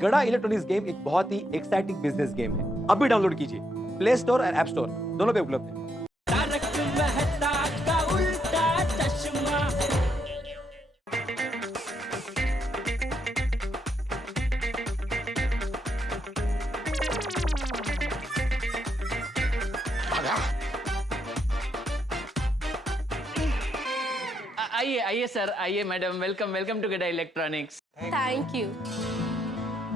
गड़ा electronics game एक बहुत ही एक्साइटिंग बिजनेस गेम है। अभी डाउनलोड कीजिए, प्ले स्टोर और ऐप स्टोर दोनों पे उपलब्ध है। तारक मेहता का उल्टा चश्मा। आइए आइए सर, आइए madam, welcome welcome to Gada electronics. Thank you.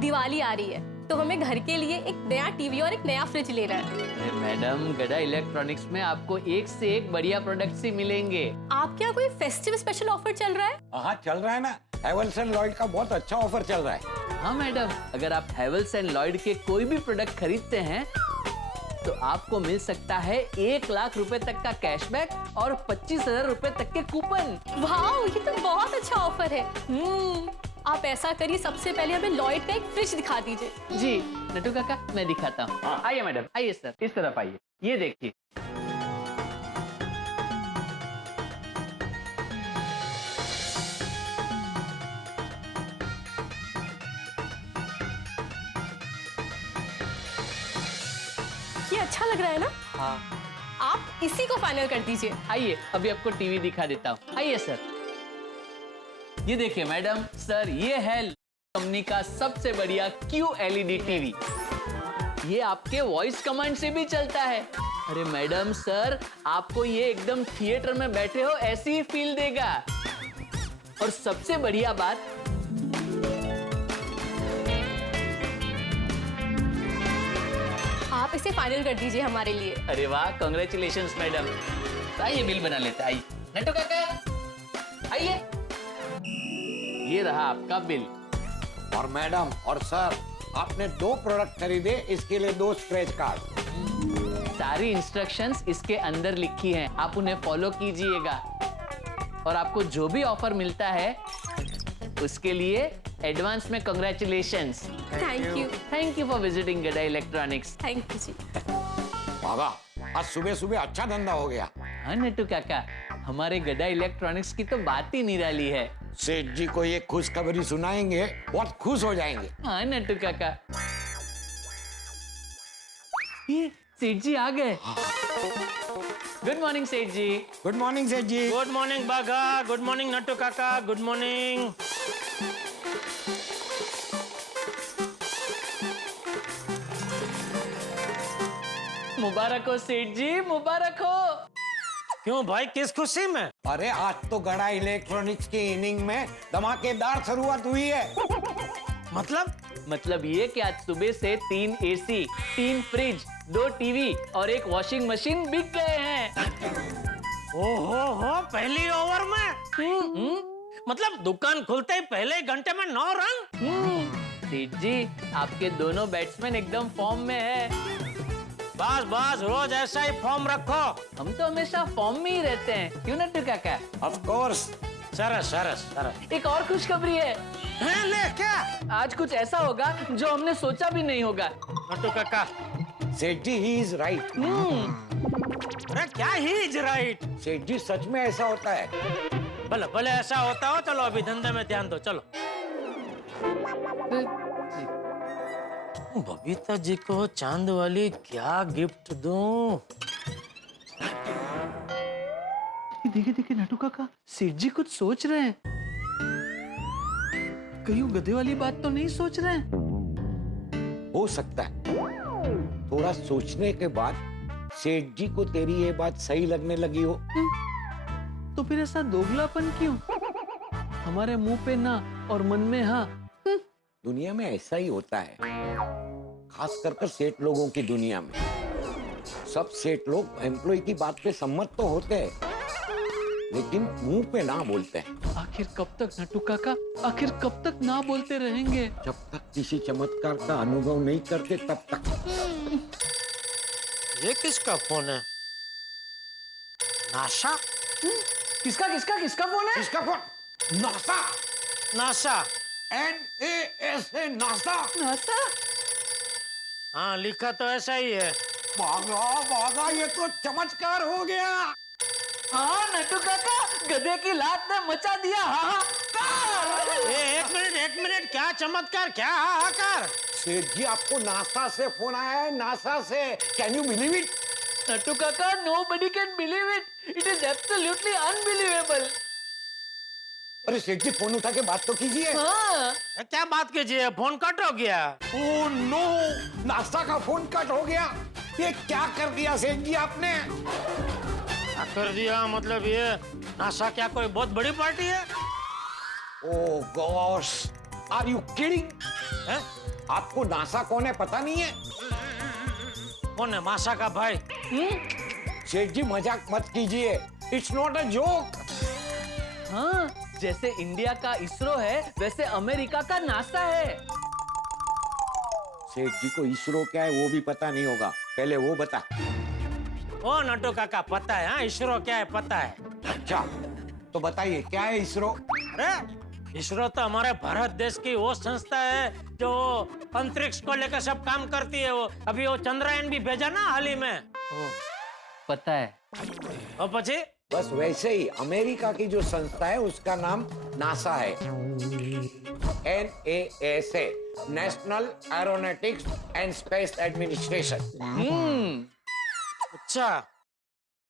Diwali आ रही है तो हमें घर के लिए एक नया टीवी और एक नया फ्रिज लेना है। अरे मैडम, गड़ा इलेक्ट्रॉनिक्स में आपको एक से एक बढ़िया प्रोडक्ट्स ही मिलेंगे। आपके यहाँ कोई फेस्टिव स्पेशल ऑफर चल रहा है? हाँ चल रहा है ना, हैवेल्स एंड लॉयड का बहुत अच्छा ऑफर चल रहा है। हाँ मैडम, अगर आप हैवेल्स एंड लॉयड के कोई भी प्रोडक्ट खरीदते हैं तो आपको मिल सकता है 1 लाख रुपए तक का कैशबैक और 25,000 रुपए तक के कूपन। वाह, ये तो बहुत अच्छा ऑफर है। आप ऐसा करिए, सबसे पहले हमें लॉयड का एक फ्रिज दिखा दीजिए। जी नटू काका, मैं दिखाता हूँ। आइए मैडम, आइए सर, इस तरफ आइए। ये देखिए, ये अच्छा लग रहा है ना? हाँ आप इसी को फाइनल कर दीजिए। आइए, अभी आपको टीवी दिखा देता हूँ। आइए सर, ये देखिए मैडम, सर ये है कंपनी का सबसे बढ़िया QLED टीवी। ये आपके वॉइस कमांड से भी चलता है। अरे मैडम सर, आपको ये एकदम थिएटर में बैठे हो ऐसी ही फील देगा। और सबसे बढ़िया बात, आप इसे फाइनल कर दीजिए हमारे लिए। अरे वाह, कांग्रेचुलेशंस मैडम। तो आइए बिल बना लेते हैं। आइए नटू काका, आइए, ये रहा आपका बिल। और मैडम और सर, आपने 2 प्रोडक्ट खरीदे, इसके लिए 2 स्क्रैच कार्ड। सारी इंस्ट्रक्शंस इसके अंदर लिखी हैं, आप उन्हें फॉलो कीजिएगा। और आपको जो भी ऑफर मिलता है उसके लिए एडवांस में congratulations. Thank you for visiting गड़ा इलेक्ट्रॉनिक्स। थैंक यू जी। बाबा, आज सुबह सुबह अच्छा धंधा हो गया। हाँ नट्टू काका, हमारे गड़ा इलेक्ट्रॉनिक्स की तो बात ही निराली है। सेठ जी को ये खुशखबरी सुनाएंगे, बहुत खुश हो जाएंगे। हाँ नट्टू काका, ये सेठ जी आ गए। गुड मॉर्निंग सेठ जी। गुड मॉर्निंग सेठ जी। गुड मॉर्निंग बागा, गुड मॉर्निंग नट्टू काका, गुड मॉर्निंग। मुबारक हो सेठ जी, मुबारक हो। क्यों भाई, किस खुशी में? अरे आज तो गड़ा इलेक्ट्रॉनिक्स की इनिंग में धमाकेदार शुरुआत हुई है। मतलब ये कि आज सुबह से 3 AC, 3 फ्रिज, 2 टीवी और 1 वॉशिंग मशीन बिक गए हैं। ओहो, पहली ओवर में। मतलब दुकान खुलते ही पहले घंटे में 9 रन। सेठ जी, आपके दोनों बैट्समैन एकदम फॉर्म में है। बस बस, रोज ऐसा ही फॉर्म रखो। हम तो हमेशा फॉर्म में ही रहते हैं, क्यों नट्टू काका? Of course. सरस सरस सरस। एक और खुशखबरी है। ले क्या? आज कुछ ऐसा होगा जो हमने सोचा भी नहीं होगा। नट्टू काका, सेठ जी, ही इज राइट। अरे क्या ही इज राइट? सेठ जी, सच में ऐसा होता है। भले भले ऐसा होता हो। चलो अभी धंधे में ध्यान दो, चलो। बबीता जी को चांद वाली क्या गिफ्ट दूं? देखिए देखिए नट्टू काका, सेठ जी कुछ सोच रहे हैं। कहीं वो गधे वाली बात तो नहीं सोच रहे हैं? हो सकता है। थोड़ा सोचने के बाद सेठ जी को तेरी ये बात सही लगने लगी हो। तो फिर ऐसा दोगलापन क्यों? हमारे मुंह पे ना और मन में हाँ। दुनिया में ऐसा ही होता है, खास कर सेठ लोगों की दुनिया में। सब सेठ लोग एम्प्लॉय की बात पे सम्मत तो होते हैं, लेकिन मुंह पे ना बोलते हैं। आखिर कब तक नट्टू काका, आखिर कब तक ना बोलते रहेंगे? जब तक किसी चमत्कार का अनुभव नहीं करते तब तक। ये किसका फोन है? नासा? किसका किसका किसका फोन है? किसका phone? NASA. NASA? NASA, NASA. NASA? हाँ, लिखा तो ऐसा ही है। भागा भागा, ये तो चमत्कार हो गया। हाँ नट्टू काका, गधे की लात ने मचा दिया हाहाकार। एक मिनट, क्या चमत्कार, क्या हाहाकार। सेठ जी, आपको नासा से फोन आया है, नासा से। Can you believe it? Nattu काका, nobody can believe it. It is absolutely unbelievable. अरे सेठ जी, फोन उठा के बात तो कीजिए। हाँ, क्या बात कीजिए, फोन कट हो गया। ओह नो, नासा का फोन कट हो गया। ये क्या कर दिया सेठ जी आपने? क्या कर दिया मतलब? ये नासा क्या कोई बहुत बड़ी पार्टी है? ओह गॉश, आर यू किडिंग? हैं? आपको नासा कौन है पता नहीं है? कौन है मासा का भाई? सेठ जी, मजाक मत कीजिए। It's not a joke. हाँ, जैसे इंडिया का इसरो है वैसे अमेरिका का नासा है। सेठ जी को इसरो क्या है वो भी पता नहीं होगा, पहले वो बता। ओ नट्टू काका, पता है? हाँ, इसरो क्या है पता है। अच्छा, तो बताइए क्या है इसरो? अरे इसरो तो हमारे भारत देश की वो संस्था है जो अंतरिक्ष को लेकर सब काम करती है। वो अभी वो चंद्रयान भी भेजा ना हाल ही में। पता है। और पची बस वैसे ही अमेरिका की जो संस्था है उसका नाम नासा है। NASA, national aeronautics and space administration. अच्छा,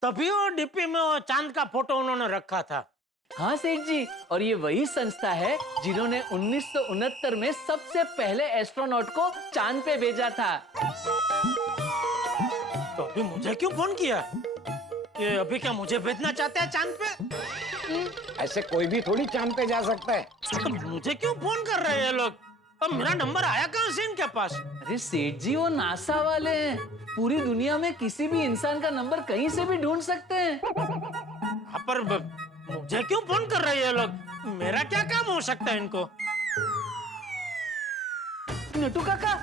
तभी वो डीपी में वो चांद का फोटो उन्होंने रखा था। हाँ सेठ जी, और ये वही संस्था है जिन्होंने 1969 में सबसे पहले एस्ट्रोनॉट को चांद पे भेजा था। तो अभी मुझे क्यों फोन किया? ये अभी क्या मुझे भेजना चाहते हैं चांद पे? ऐसे कोई भी थोड़ी चांद पे जा सकता है। तो मुझे क्यों फोन कर रहे हैं ये लोग? अब मेरा नंबर आया कहाँ से इनके पास? अरे सेठ जी, वो नासा वाले हैं। पूरी दुनिया में किसी भी इंसान का नंबर कहीं से भी ढूंढ सकते हैं। हाँ, पर मुझे क्यों फोन कर रहे हैं ये लोग? मेरा क्या काम हो सकता है इनको? नट्टू काका,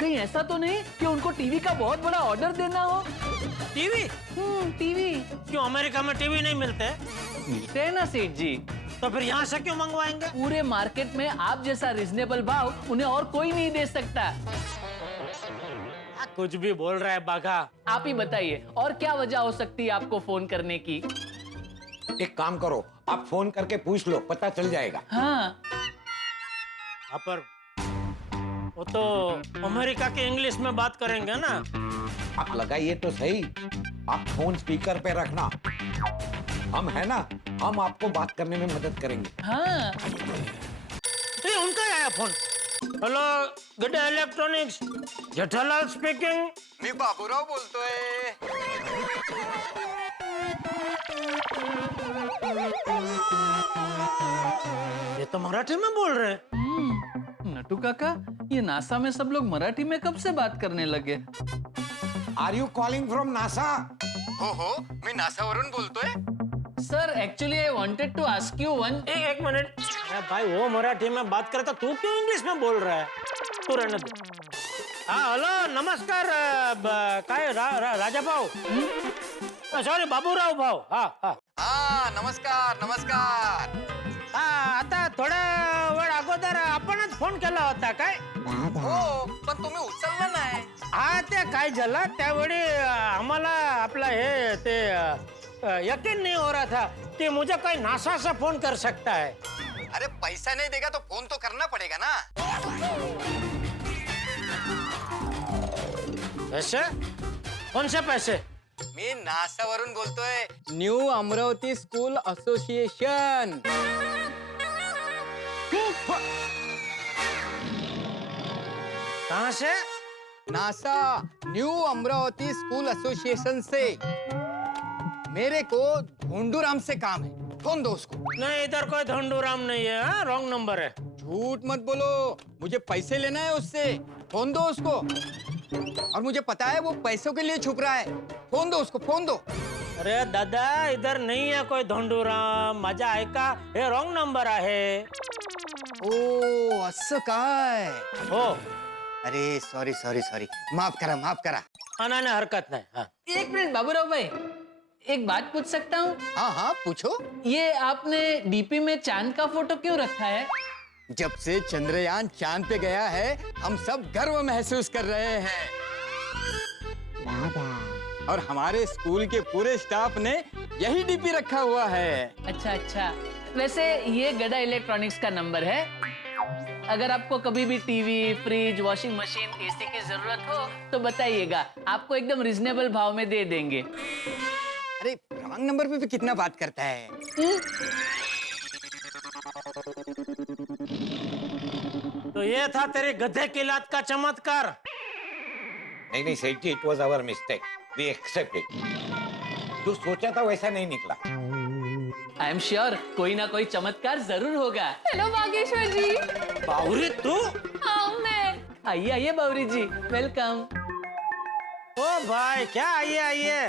कहीं ऐसा तो नहीं कि उनको टीवी का बहुत बड़ा ऑर्डर देना हो? टीवी? टीवी क्यों अमेरिका में टीवी नहीं मिलते? मिलते हैं ना सेठ जी। तो फिर यहाँ से क्यों मंगवाएंगे? पूरे मार्केट में आप जैसा रिजनेबल भाव उन्हें और कोई नहीं दे सकता। कुछ भी बोल रहा है बाघा। आप ही बताइए, और क्या वजह हो सकती है आपको फोन करने की? एक काम करो, आप फोन करके पूछ लो, पता चल जाएगा। हाँ, हाँ, पर वो तो अमेरिका के इंग्लिश में बात करेंगे ना। आप लगाइए तो सही, आप फोन स्पीकर पे रखना। हम है ना, हम आपको बात करने में मदद करेंगे। हाँ। ये उनका आया phone. Hello, good electronics, Jethalal speaking. मी बाबूराव बोलतोय। ये तो मराठी में बोल रहे हैं। नट्टू काका, ये नासा में सब लोग मराठी में कब से बात करने लगे? Are you calling from NASA? हो, मी नासावरून बोलतोय। Sir, actually I wanted to ask you one. एक मिनट। अरे भाई, वो मराठी में बात करता, तू क्यों इंग्लिश में बोल रहा है? तू रहने दे। हाँ, हेलो, नमस्कार। काय राजा भाऊ? सॉरी, बाबूराव भाऊ। हाँ, नमस्कार नमस्कार। आता थोड्या वेळ अगोदर आपणच फोन केला होता काय? हो, पण तुम्ही उचलला नाही। हा, ते काय झालं त्यावेळी आम्हाला आपला हे ते यकीन नहीं हो रहा था कि मुझे कोई नासा से फोन कर सकता है। अरे पैसा नहीं देगा तो फोन तो करना पड़ेगा ना। पैसे? कौन से पैसे? मी नासावरून बोलतोय। New Amravati school association. कहाँ से? NASA new Amravati school association से। मेरे को ढूंढूराम से काम है, फोन दो उसको। नहीं, इधर कोई धंडूराम नहीं है। रॉन्ग नंबर है। झूठ मत बोलो, मुझे पैसे लेना है उससे, फोन दो उसको। और मुझे पता है वो पैसों के लिए छुप रहा है, फोन दो उसको, फोन दो। अरे दादा, इधर नहीं है कोई धंडूराम। माझा ऐका, हे रॉन्ग नंबर आहे। ओ, असं काय? हो। अरे सॉरी सॉरी सॉरी, माफ करा माफ करा। नाही, हरकत नाही। हाँ। एक मिनट बाबूराव भाई, एक बात पूछ सकता हूँ? हाँ हाँ पूछो। ये आपने डीपी में चांद का फोटो क्यों रखा है? जब से चंद्रयान चांद पे गया है, हम सब गर्व महसूस कर रहे हैं। और हमारे स्कूल के पूरे स्टाफ ने यही डीपी रखा हुआ है। अच्छा, वैसे ये गड़ा इलेक्ट्रॉनिक्स का नंबर है। अगर आपको कभी भी TV, fridge, washing machine, AC की जरूरत हो तो बताइएगा, आपको एकदम रिजनेबल भाव में दे देंगे। अरे रॉन्ग नंबर पे भी कितना बात करता है। तो ये था तेरे गधे की लात का चमत्कार। नहीं नहीं सेठ जी, it was our mistake, we accept it. जो सोचा था वैसा नहीं निकला। आई एम श्योर कोई ना कोई चमत्कार जरूर होगा। हेलो बागेश्वर जी। बावरी तू? हाँ मैं। आइए आइए बावरी जी, वेलकम। ओ भाई क्या आइए आइए,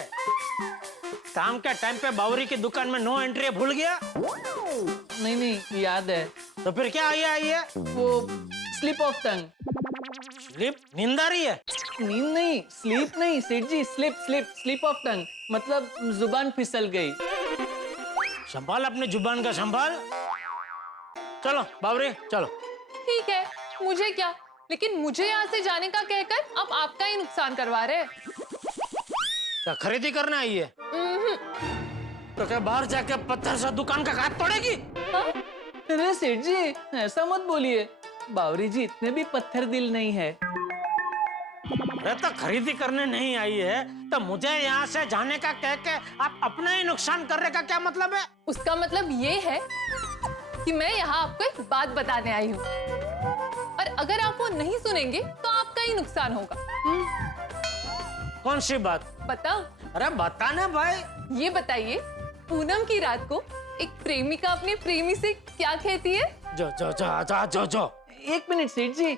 काम के टाइम पे बावरी की दुकान में नो एंट्री भूल गया? नहीं नहीं याद है, तो फिर क्या आइए आइए? वो स्लिप ऑफ टंग। स्लिप? नींद आ रही है? नींद नहीं, स्लीप नहीं सेठ जी, slip slip slip of tongue, मतलब जुबान फिसल गई। संभाल अपनी जुबान का संभाल। चलो बावरी चलो। ठीक है, मुझे क्या, लेकिन मुझे यहाँ से जाने का कहकर अब आपका ही नुकसान करवा रहे हैं। क्या खरीदी करना आई है? तो क्या बाहर जाके पत्थर से दुकान का काट तोड़ेगी? हाँ? अरे सेठ जी ऐसा मत बोलिए, बावरी जी इतने भी पत्थर दिल नहीं है। अरे तो खरीदी करने नहीं आई है तो मुझे यहाँ से जाने का कह के आप अपना ही नुकसान करने का क्या मतलब है? उसका मतलब ये है कि मैं यहाँ आपको एक बात बताने आई हूँ, और अगर आप वो नहीं सुनेंगे तो आपका ही नुकसान होगा। कौन सी बात? बताओ। अरे बताना भाई। ये बताइए, पूनम की रात को एक प्रेमिका अपने प्रेमी से क्या कहती है? जो जो जो जो जो जो। एक मिनट सेठ जी,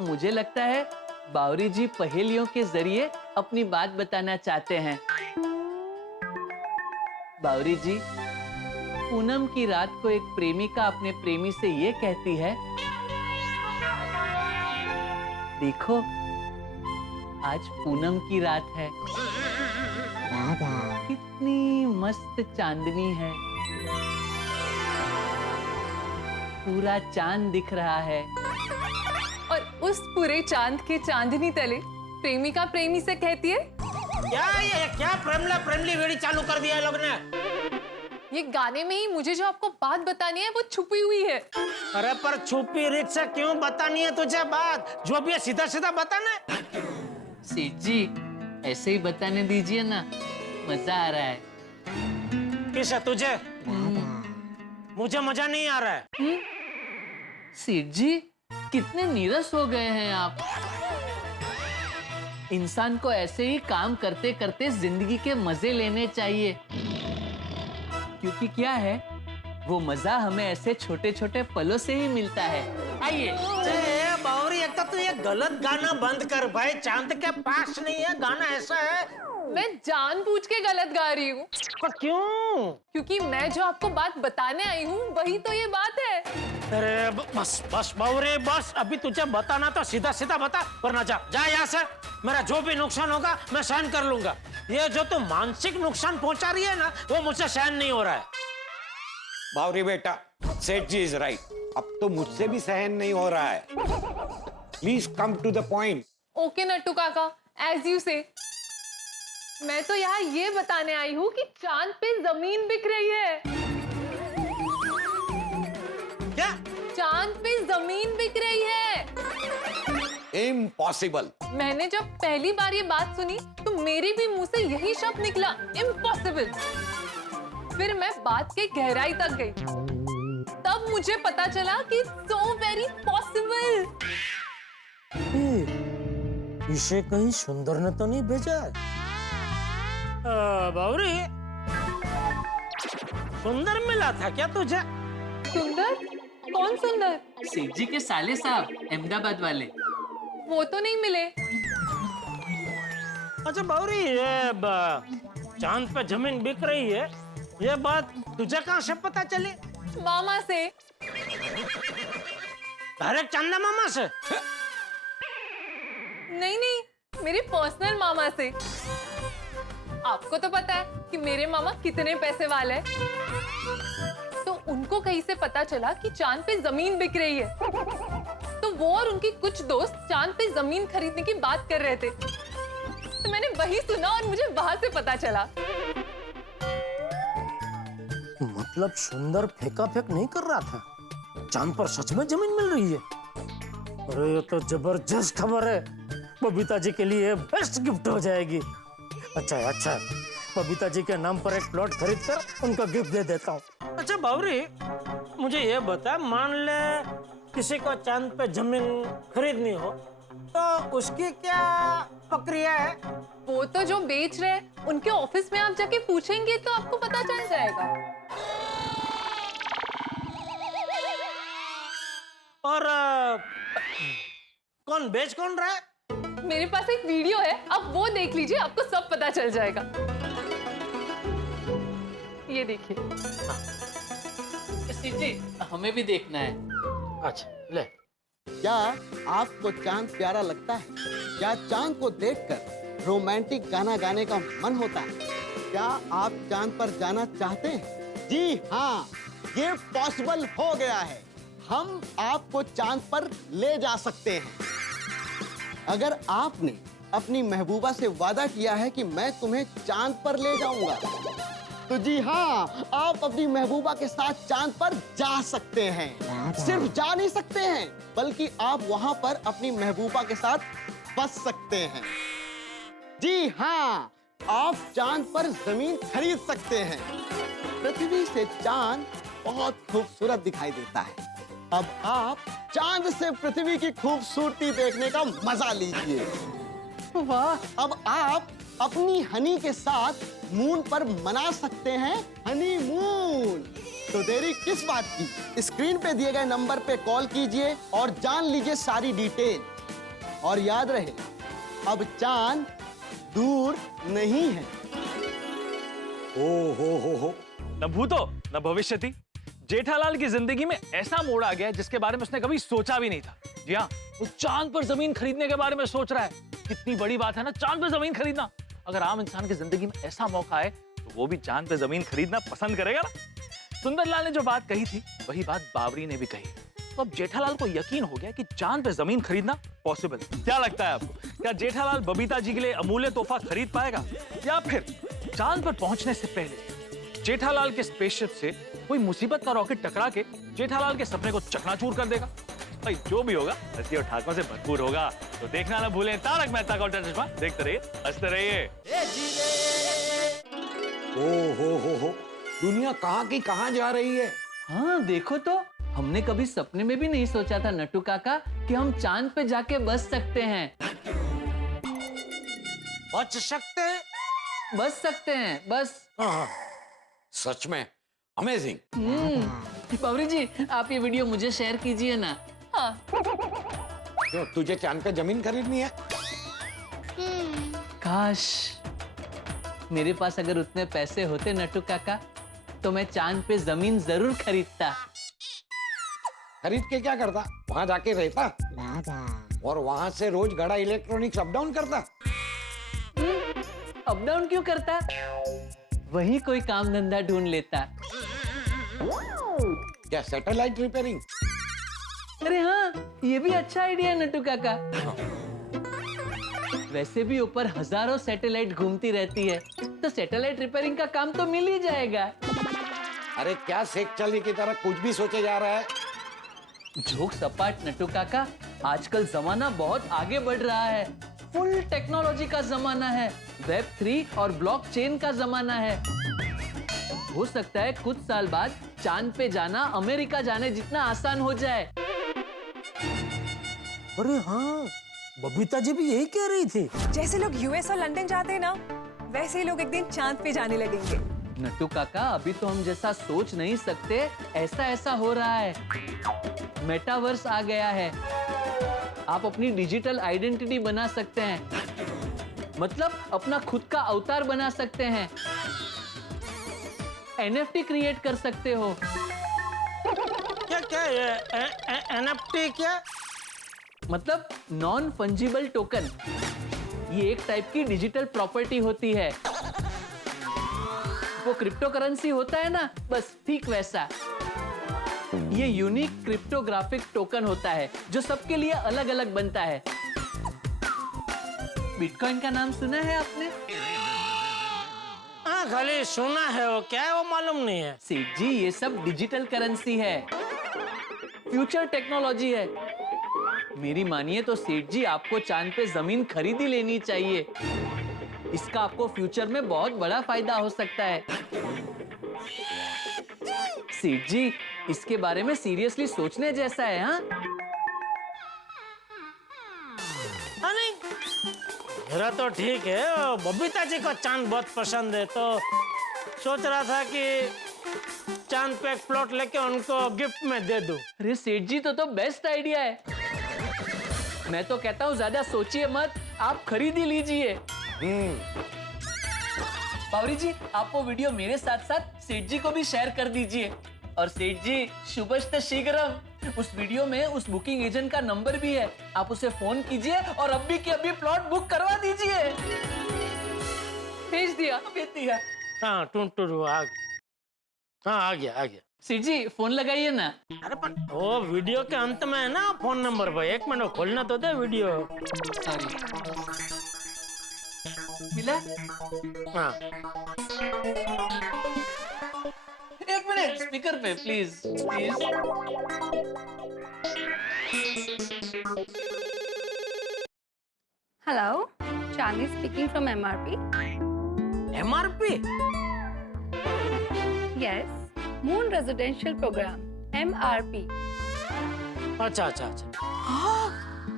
मुझे लगता है बावरी जी पहेलियों के जरिए अपनी बात बताना चाहते हैं। बावरी जी, पूनम की रात को एक प्रेमिका अपने प्रेमी से ये कहती है, देखो आज पूनम की रात है, कितनी मस्त चांदनी है, पूरा चांद दिख रहा है। और उस पूरे चांद के चांदनी तले प्रेमिका प्रेमी से कहती है, क्या प्रेमली वेड़ी चालू कर दिया है लोग ने? ये गाने में ही मुझे जो आपको बात बतानी है वो छुपी हुई है। अरे पर छुपी रीत से क्यों बतानी है तुझे बात? जो भी है सीधा सीधा बताना है। सेठ जी ऐसे ही बताने दीजिए ना, मजा आ रहा है। किस है तुझे? मुझे मजा नहीं आ रहा है। सेठ जी कितने नीरस हो गए हैं आप। इंसान को ऐसे ही काम करते करते जिंदगी के मजे लेने चाहिए, क्योंकि क्या है वो मजा हमें ऐसे छोटे छोटे पलों से ही मिलता है। आइए। बावरी एक तो तू ये गलत गाना बंद कर भाई, चांद के पास नहीं है गाना, ऐसा है। मैं जानबूझ के गलत गा रही हूँ। पर क्यों? क्योंकि मैं जो आपको बात बताने आई हूँ वही तो ये बात है। अरे बस बस बावरी बस, अभी तुझे बताना तो सीधा सीधा बता, वरना जा यहाँ से। मेरा जो भी नुकसान होगा मैं सहन कर लूंगा। ये जो तू मानसिक नुकसान पहुंचा रही है ना, वो मुझसे सहन नहीं हो रहा है। बावरी बेटा, सेठ जी इज राइट, अब तो मुझसे भी सहन नहीं हो रहा है। Please come to the point. Okay Nattu Kaka, as you से। मैं तो यहाँ ये बताने आई हूँ कि चांद पे जमीन बिक रही है। क्या? चांद पे जमीन बिक रही है। इम्पॉसिबल। मैंने जब पहली बार ये बात सुनी तो मेरे भी मुंह से यही शब्द निकला, इम्पॉसिबल। फिर मैं बात के गहराई तक गई, तब मुझे पता चला कि सो वेरी पॉसिबल। इसे कहीं सुंदर ने तो नहीं भेजा है? बावरी, सुंदर मिला था क्या तुझे? सुंदर? कौन सुंदर? सेठ जी के साले साहब, अहमदाबाद वाले। वो तो नहीं मिले। अच्छा बावरी, ये चांद पे जमीन बिक रही है, ये बात तुझे कहाँ से पता चली? मामा से। डायरेक्ट चंदा मामा से? नहीं नहीं, मेरे पर्सनल मामा से। आपको तो पता है कि मेरे मामा कितने पैसे वाले हैं। तो उनको कहीं से पता चला कि चांद पे जमीन बिक रही है, तो वो और उनके कुछ दोस्त चांद पे जमीन खरीदने की बात कर रहे थे। तो मैंने वही सुना और मुझे वहां से पता चला। मतलब सुंदर फेंका फेंक नहीं कर रहा था, चांद पर सच में जमीन मिल रही है। अरे ये तो जबरदस्त खबर है, बबीता जी के लिए बेस्ट गिफ्ट हो जाएगी। अच्छा है, अच्छा है। बबीता जी के नाम पर एक प्लॉट खरीद कर उनका गिफ्ट दे देता हूँ। अच्छा बावरी, मुझे ये बता, मान ले किसी को चांद पे जमीन खरीदनी हो तो उसकी क्या प्रक्रिया है? वो तो जो बेच रहे हैं उनके ऑफिस में आप जाके पूछेंगे तो आपको पता चल जाएगा। और कौन बेच कौन रहा है? मेरे पास एक वीडियो है, आप वो देख लीजिए, आपको सब पता चल जाएगा। ये देखिए। सीट जी, हमें भी देखना है। अच्छा ले। क्या आपको चांद प्यारा लगता है? क्या चांद को देखकर रोमांटिक गाना गाने का मन होता है? क्या आप चांद पर जाना चाहते हैं? जी हाँ, ये पॉसिबल हो गया है। हम आपको चांद पर ले जा सकते हैं। अगर आपने अपनी महबूबा से वादा किया है कि मैं तुम्हें चांद पर ले जाऊंगा, तो जी हाँ, आप अपनी महबूबा के साथ चांद पर जा सकते हैं। सिर्फ जा नहीं सकते हैं, बल्कि आप वहां पर अपनी महबूबा के साथ बस सकते हैं। जी हाँ, आप चांद पर जमीन खरीद सकते हैं। पृथ्वी से चांद बहुत खूबसूरत दिखाई देता है। अब आप चांद से पृथ्वी की खूबसूरती देखने का मजा लीजिए। वाह! अब आप अपनी हनी के साथ मून पर मना सकते हैं हनीमून। तो देरी किस बात की? स्क्रीन पे दिए गए नंबर पे कॉल कीजिए और जान लीजिए सारी डिटेल। और याद रहे, अब चांद दूर नहीं है। ओ हो। न भूतो न भविष्यति। जेठालाल की जिंदगी में ऐसा मोड़ आ गया है जिसके बारे में उसने कभी सोचा भी नहीं था। जी हाँ, वो चांद पर जमीन खरीदने के बारे में सोच रहा है। कितनी बड़ी बात है ना, चांद पर जमीन खरीदना। अगर आम इंसान की जिंदगी में ऐसा मौका आए तो वो भी चांद पे जमीन खरीदना पसंद करेगा ना। सुंदरलाल ने जो बात कही थी वही बात बावरी ने भी कही। तो अब जेठालाल को यकीन हो गया कि चांद पे जमीन खरीदना पॉसिबल। क्या लगता है आपको, क्या जेठालाल बबीता जी के लिए अमूल्य तोहफा खरीद पाएगा, या फिर चांद पर पहुंचने से पहले जेठालाल के स्पेसशिप से कोई मुसीबत का रॉकेट टकरा के जेठालाल के सपने को चकनाचूर कर देगा? भाई जो भी होगा हंसी और ठाकों से भरपूर होगा। तो देखना ना भूलें तारक मेहता का उल्टा चश्मा। देखते रहिए, हंसते रहिए। ओ हो। दुनिया कहाँ की कहाँ जा रही है? हाँ देखो तो, हमने कभी सपने में भी नहीं सोचा था नट्टू काका कि हम चांद पे जाके बस सकते हैं। बच सकते हैं? बस सकते हैं, बस। सच में अमेजिंग। बावरी जी, आप ये वीडियो मुझे शेयर कीजिए ना। हाँ। क्यों, तुझे चांद पे जमीन खरीदनी है? काश मेरे पास अगर उतने पैसे होते नट्टू काका, तो मैं चांद पे जमीन जरूर खरीदता। खरीद के क्या करता? वहां जाके रहता और वहां से रोज गड़ा इलेक्ट्रॉनिक्स अप डाउन करता। अप डाउन क्यों करता? वही कोई काम धंधा ढूंढ लेता। क्या सैटेलाइट रिपेयरिंग? अरे हाँ, ये भी अच्छा आइडिया है नट्टू काका। वैसे भी ऊपर हजारों सैटेलाइट घूमती रहती है, तो सैटेलाइट रिपेयरिंग का काम तो मिल ही जाएगा। अरे क्या सेक चलने की तरह कुछ भी सोचे जा रहा है? जोक सपाट नट्टू काका, आजकल जमाना बहुत आगे बढ़ रहा है। फुल टेक्नोलॉजी का जमाना है, वेब 3 और ब्लॉकचेन का जमाना है। हो सकता है कुछ साल बाद चांद पे जाना अमेरिका जाने जितना आसान हो जाए। अरे हाँ, बबीता जी भी यही कह रही थी। जैसे लोग यूएस और लंदन जाते हैं ना, वैसे ही लोग एक दिन चांद पे जाने लगेंगे। नट्टू काका, अभी तो हम जैसा सोच नहीं सकते, ऐसा हो रहा है। मेटावर्स आ गया है। आप अपनी डिजिटल आइडेंटिटी बना सकते हैं, मतलब अपना खुद का अवतार बना सकते हैं। NFT क्रिएट कर सकते हो। क्या ये NFT क्या? मतलब नॉन फंजिबल टोकन। ये एक टाइप की डिजिटल प्रॉपर्टी होती है। वो क्रिप्टो करेंसी होता है ना, बस ठीक वैसा। ये यूनिक क्रिप्टोग्राफिक टोकन होता है जो सबके लिए अलग अलग बनता है। बिटकॉइन का नाम सुना है आपने? हाँ, खाली सुना है, वो क्या है वो मालूम नहीं है। सेठ जी, ये सब डिजिटल करेंसी है, फ्यूचर टेक्नोलॉजी है। मेरी मानिए तो सेठ जी आपको चांद पे जमीन खरीद ही लेनी चाहिए। इसका आपको फ्यूचर में बहुत बड़ा फायदा हो सकता है। सेठ जी, इसके बारे में सीरियसली सोचने जैसा है। हाँ नहीं, मेरा तो ठीक है, बबीता जी को चांद बहुत पसंद है, तो सोच रहा था कि चांद पे एक प्लॉट लेके उनको गिफ्ट में दे दूं। अरे सेठ जी, तो बेस्ट आइडिया है। मैं तो कहता हूँ ज्यादा सोचिए मत, आप खरीद ही लीजिए। बावरी जी, आप वो वीडियो मेरे साथ साथ सेठ जी को भी शेयर कर दीजिए। और सेठ जी, शुभश्त शीघ्रम। उस वीडियो में उस बुकिंग एजेंट का नंबर भी है, आप उसे फोन कीजिए और अभी के अभी प्लॉट बुक करवा दीजिए। भेज दिया। भेज दिया। हाँ आ गया। सेठ जी, फोन लगाइए ना। अरे पर वो वीडियो के अंत में है ना फोन नंबर भाई, एक मिनट खोलना तो दे वीडियो। सॉरी। मिला? हाँ एक मिनट, स्पीकर पे please please. Hello, Charlie speaking from MRP. MRP? Yes, Moon Residential Program, MRP. अच्छा।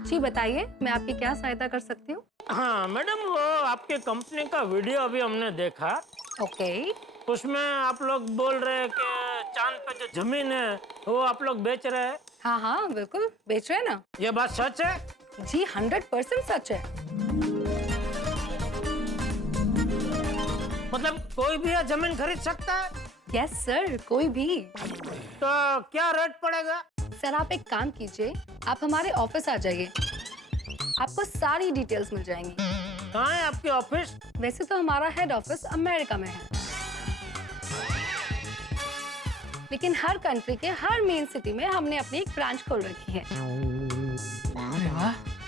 जी बताइए, मैं आपकी क्या सहायता कर सकती हूँ? हाँ मैडम, वो आपके कंपनी का वीडियो अभी हमने देखा। ओके। उसमें आप लोग बोल रहे हैं कि चांद पे जो जमीन है वो आप लोग बेच रहे हैं। हाँ बिल्कुल बेच रहे हैं ना। ये बात सच है? जी 100% सच है। मतलब कोई भी ये जमीन खरीद सकता है? यस सर, कोई भी। तो क्या रेट पड़ेगा? सर आप एक काम कीजिए, आप हमारे ऑफिस आ जाइए, आपको सारी डिटेल्स मिल जाएंगी। कहाँ है आपके ऑफिस? वैसे तो हमारा हेड ऑफिस अमेरिका में है, लेकिन हर कंट्री के हर मेन सिटी में हमने अपनी एक ब्रांच खोल रखी है।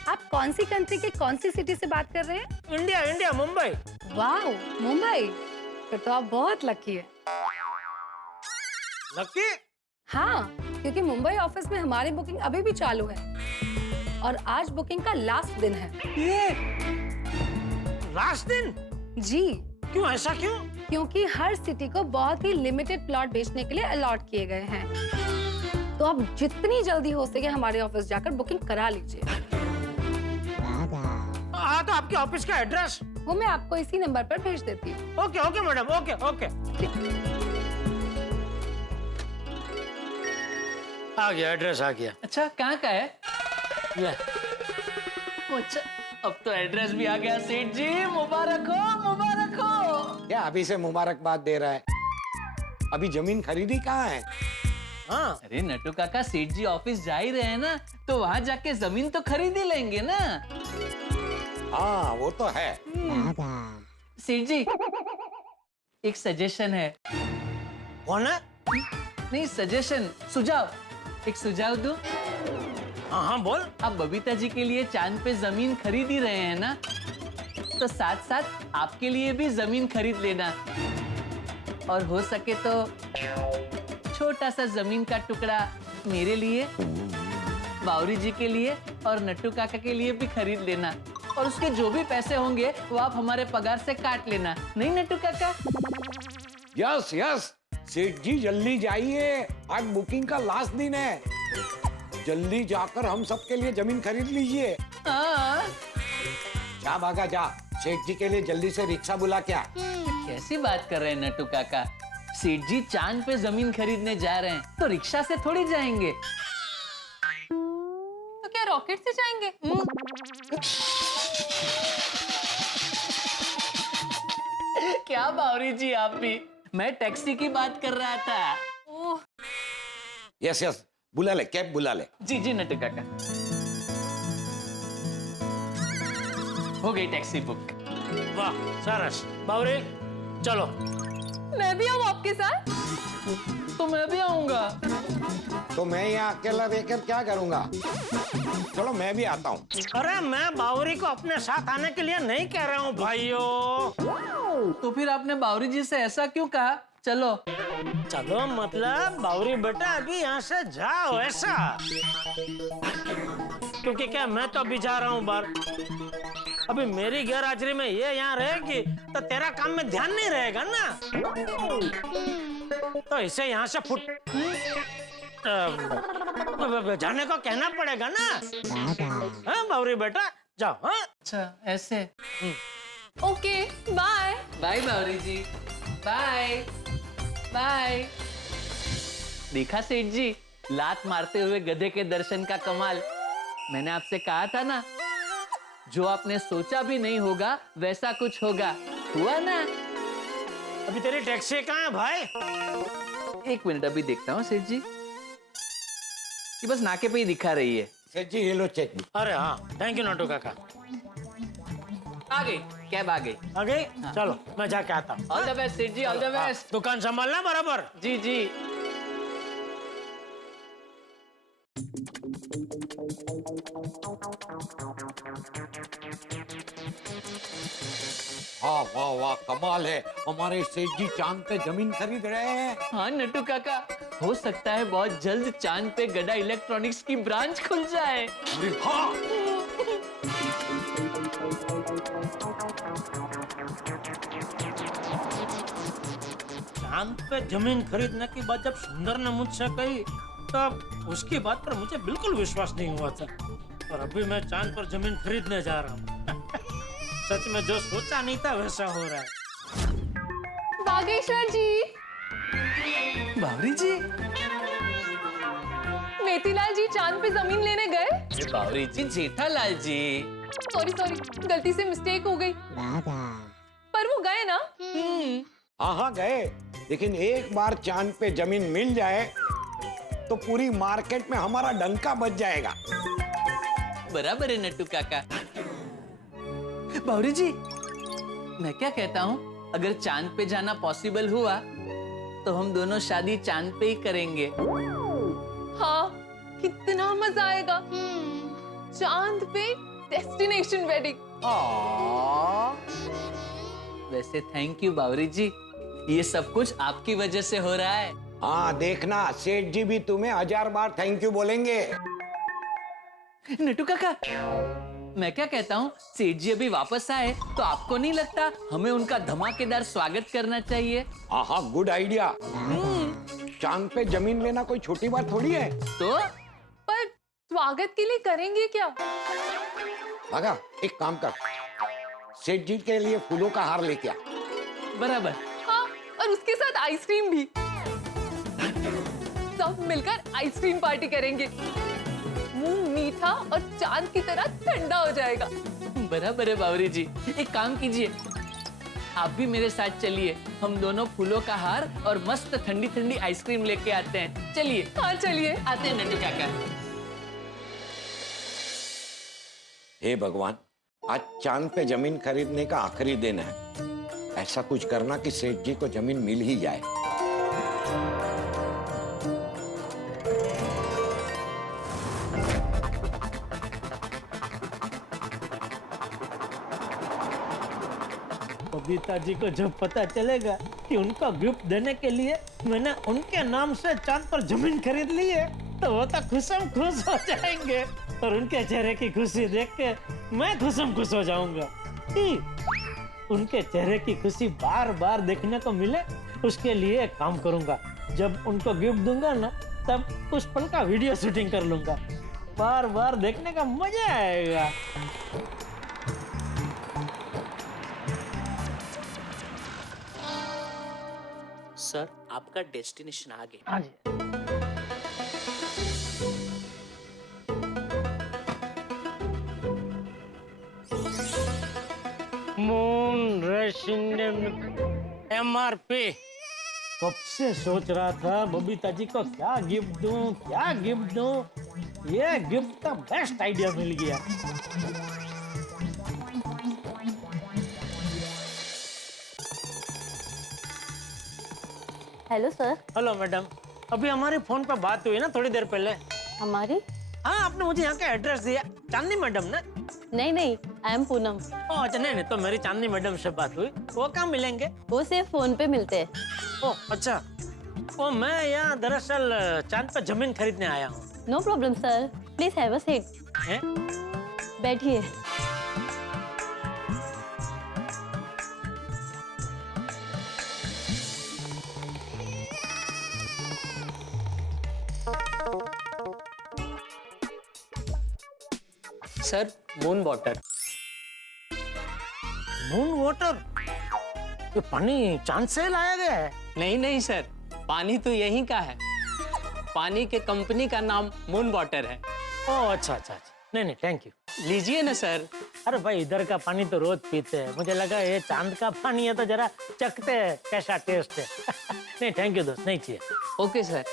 आप कौन सी कंट्री के कौन सी सिटी से बात कर रहे हैं? इंडिया, मुंबई। वाह, मुंबई। फिर तो आप बहुत लकी है। लकी? हाँ, क्योंकि मुंबई ऑफिस में हमारी बुकिंग अभी भी चालू है और आज बुकिंग का लास्ट दिन है। लास्ट दिन? जी। क्यों, ऐसा क्यों? क्योंकि हर सिटी को बहुत ही लिमिटेड प्लॉट बेचने के लिए अलॉट किए गए हैं, तो आप जितनी जल्दी हो सके हमारे ऑफिस जाकर बुकिंग करा लीजिए। हाँ, तो आपके ऑफिस का एड्रेस? वो मैं आपको इसी नंबर पर भेज देती हूँ। Okay madam, okay. आ गया, एड्रेस आ गया। अच्छा, कहाँ का है? ले। अच्छा, अब तो एड्रेस भी आ गया। सेठ जी, मुबारक हो। क्या अभी से मुबारकबाद दे रहा है? अभी जमीन खरीदी कहाँ है? हाँ। अरे नटू काका, सेठ जी ऑफिस जा ही रहे हैं ना, तो वहाँ जाके जमीन तो खरीद ही लेंगे ना। हाँ वो तो है। सेठ जी, एक सजेशन है। कौन है? नहीं, सजेशन, सुझाव। एक सुझाव दूं? हाँ बोल। आप बबीता जी के लिए चांद पे जमीन खरीद ही रहे हैं ना, तो साथ साथ आपके लिए भी जमीन खरीद लेना, और हो सके तो छोटा सा जमीन का टुकड़ा मेरे लिए, बावरी जी के लिए और नट्टू काका के लिए भी खरीद लेना, और उसके जो भी पैसे होंगे वो आप हमारे पगार से काट लेना। नहीं नट्टू काका? यस, सेठ जी जल्दी जाइए, आज बुकिंग का लास्ट दिन है। जल्दी जाकर हम सबके लिए जमीन खरीद लीजिए। हाँ। जा भागा जा, सेठ जी के लिए जल्दी से रिक्शा बुला क्या। कैसी बात कर रहे हैं नट्टू काका? सेठ जी चांद पे जमीन खरीदने जा रहे हैं, तो रिक्शा से थोड़ी जाएंगे। तो क्या रॉकेट से जाएंगे? क्या बावरी जी, आप भी? मैं टैक्सी की बात कर रहा था। ओह, यस, बुला ले, कैब बुला ले। जी नट्टू काका, हो गई टैक्सी बुक। वाह, सरस। बावरी, चलो। मैं भी आऊँ आपके साथ? तो मैं भी आऊंगा। तो मैं यहाँ अकेला रहकर क्या करूँगा? चलो मैं भी आता हूँ। अरे मैं बावरी को अपने साथ आने के लिए नहीं कह रहा हूँ भाइयों। तो फिर आपने बावरी जी से ऐसा क्यों कहा? चलो मतलब बावरी बेटा अभी यहाँ से जाओ, ऐसा? क्योंकि क्या मैं तो अभी जा रहा हूँ बाहर। अभी मेरी गैर हाजिरी में ये यहाँ रहेगी तो तेरा काम में ध्यान नहीं रहेगा ना। तो इसे यहाँ से जाने को कहना पड़ेगा ना। हाँ बावरी बेटा जाओ। हाँ अच्छा ऐसे। Okay bye. Bye Bawri ji, bye bye. देखा सेठ जी, लात मारते हुए गधे के दर्शन का कमाल। मैंने आपसे कहा था ना, जो आपने सोचा भी नहीं होगा वैसा कुछ होगा। हुआ ना। अभी तेरी टैक्सी कहाँ है भाई? एक मिनट अभी देखता हूँ सेठ जी, ये बस नाके पे ही दिखा रही है। सेठ जी ये लो चेक। अरे हाँ थैंक यू नटू काका। आ गई कैब, आ गई। आ गई? चलो मैं जाके आता हूँ। ऑल द बेस्ट सेठ जी, ऑल द बेस्ट। दुकान संभालना बराबर। जी जी। वाह वाह वाह, कमाल है। हमारे सेठ जी चांद पे जमीन खरीद रहे हैं। हाँ नट्टू काका, हो सकता है बहुत जल्द चांद पे गड़ा इलेक्ट्रॉनिक्स की ब्रांच खुल जाए। अरे हाँ। चांद पे जमीन खरीदने की बात जब सुंदर ने मुझसे कही तो उसकी बात पर मुझे बिल्कुल विश्वास नहीं हुआ था। और अभी मैं चांद पर जमीन खरीदने जा रहा हूँ। सच में जो सोचा नहीं था वैसा हो रहा है। बागेश्वर जी, बावरी जी, मेतीलाल जी चांद पे जमीन लेने गए। बावरी जी, जेठालाल जी। सॉरी सॉरी, गलती से मिस्टेक हो गई। पर वो गए ना? हाँ गए, लेकिन एक बार चांद पे जमीन मिल जाए तो पूरी मार्केट में हमारा डंका बज जाएगा। बराबर है नट्टू काका। बावरी जी, मैं क्या कहता हूँ, अगर चांद पे जाना पॉसिबल हुआ तो हम दोनों शादी चांद पे ही करेंगे। हाँ, कितना मजा आएगा। चांद पे डेस्टिनेशन वेडिंग। वैसे थैंक यू बावरी जी, ये सब कुछ आपकी वजह से हो रहा है। हाँ देखना, सेठ जी भी तुम्हें 1000 बार थैंक यू बोलेंगे। नट्टू काका, मैं क्या कहता हूँ, सेठ जी अभी वापस आए तो आपको नहीं लगता हमें उनका धमाकेदार स्वागत करना चाहिए? हाँ गुड आइडिया। चांद पे जमीन लेना कोई छोटी बात थोड़ी है। तो पर स्वागत के लिए करेंगे क्या? भागा, एक काम कर, सेठ जी के लिए फूलों का हार लेके आ। बराबर। हाँ, और उसके साथ आइसक्रीम भी। सब मिलकर आइसक्रीम पार्टी करेंगे। मुंह मीठा और चांद की तरह ठंडा हो जाएगा। बराबर है बावरी जी, एक काम कीजिए, आप भी मेरे साथ चलिए। हम दोनों फूलों का हार और मस्त ठंडी ठंडी आइसक्रीम लेके आते हैं। चलिए। हाँ चलिए। आते हैं नट्टू काका। हे भगवान, आज चांद पे जमीन खरीदने का आखिरी दिन है। ऐसा कुछ करना कि सेठ जी को जमीन मिल ही जाए। बबीता जी को जब पता चलेगा कि उनको गिफ्ट देने के लिए मैंने उनके नाम से चांद पर जमीन खरीद ली है तो वो तो खुशम खुश हो जाएंगे और उनके चेहरे की खुशी देख के मैं खुशम खुश हो जाऊंगा। उनके चेहरे की खुशी बार बार देखने को मिले, उसके लिए एक काम करूंगा। जब उनको गिफ्ट दूंगा ना, तब उस पल का वीडियो शूटिंग कर लूंगा। बार बार देखने का मजा आएगा। सर, आपका डेस्टिनेशन आ गया। हाँ जी। Moon MRP। कब से सोच रहा था बबीता जी को क्या गिफ्ट दूं, क्या गिफ्ट दूं। ये गिफ्ट का बेस्ट आइडिया मिल गया। Hello sir. हेलो मैडम, अभी हमारी फोन पे बात हुई ना थोड़ी देर पहले। हमारी? हाँ, आपने मुझे यहाँ का एड्रेस दिया। चांदनी मैडम ना? नहीं, आई एम पूनम। अच्छा, नहीं तो मेरी चांदनी मैडम से बात हुई। वो कहाँ मिलेंगे? वो सिर्फ फोन पे मिलते हैं। ओह अच्छा। ओ मैं यहाँ दरअसल चांद पे जमीन खरीदने आया हूँ। No problem sir, please have a seat. हैं? बैठिए। Sir moon water. Moon water? ये पानी चांद से लाया गया है? नहीं नहीं सर, पानी तो यहीं का है। पानी के कंपनी का नाम मून वाटर है। ओह अच्छा अच्छा अच्छा, नहीं नहीं थैंक यू। लीजिए ना सर। अरे भाई इधर का पानी तो रोज पीते हैं, मुझे लगा ये चांद का पानी है तो जरा चखते हैं कैसा टेस्ट है। नहीं थैंक यू दोस्त, नहीं चाहिए। Okay sir.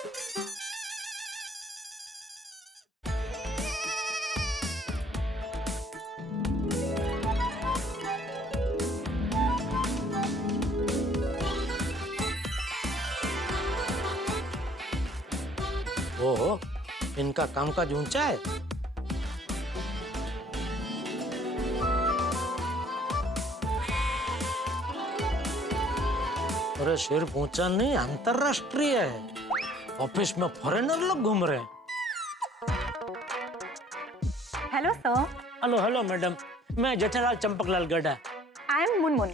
ओहो, इनका कामकाज ऊंचा है। अरे सिर्फ ऊंचा नहीं, अंतरराष्ट्रीय है। ऑफिस में फॉरेनर लोग घूम रहे हैं। Hello sir, hello hello madam, मैं जेठालाल चंपकलाल गड्ढा। I am Munmun.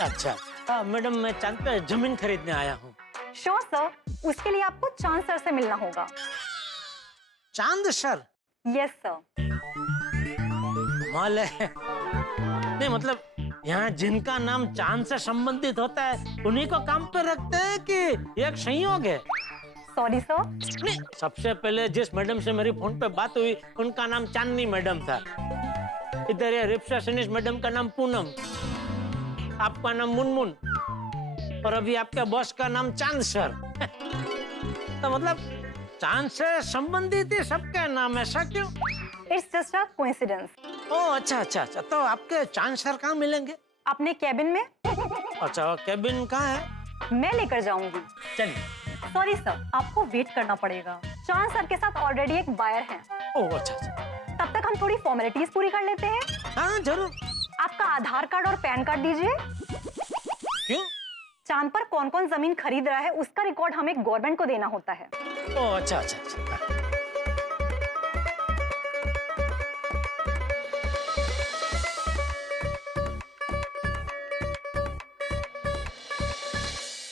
अच्छा हाँ मैडम, मैं चांद पे जमीन खरीदने आया हूँ। श्योर सर, उसके लिए आपको चांद सर से मिलना होगा। चांद सर? Yes sir. कमाल है। नहीं मतलब यहाँ जिनका नाम चांद से संबंधित होता है उन्हीं को काम पे रखते हैं कि एक संयोग है? Sorry sir. नहीं, सबसे पहले जिस मैडम से मेरी फोन पे बात हुई उनका नाम चांदनी मैडम था। इधर ये रिसेप्शनिस्ट मैडम का नाम पूनम, आपका नाम मुनमुन, और अभी आपके बॉस का नाम चांद सर। तो मतलब चांद से संबंधित ही सबके नाम, ऐसा क्यों? It's just a coincidence. Oh अच्छा अच्छा अच्छा, तो आपके चांद सर कहाँ मिलेंगे? अपने कैबिन में। अच्छा कैबिन कहाँ है? मैं लेकर जाऊंगी। चलिए। सॉरी सर, आपको वेट करना पड़ेगा। चांद सर के साथ ऑलरेडी एक बायर है। ओह अच्छा अच्छा। तब तक हम थोड़ी फॉर्मेलिटीज पूरी कर लेते हैं। हाँ जरूर। आपका आधार कार्ड और पैन कार्ड दीजिए। क्यों? चांद पर कौन कौन जमीन खरीद रहा है उसका रिकॉर्ड हमें गवर्नमेंट को देना होता है। ओह अच्छा अच्छा अच्छा।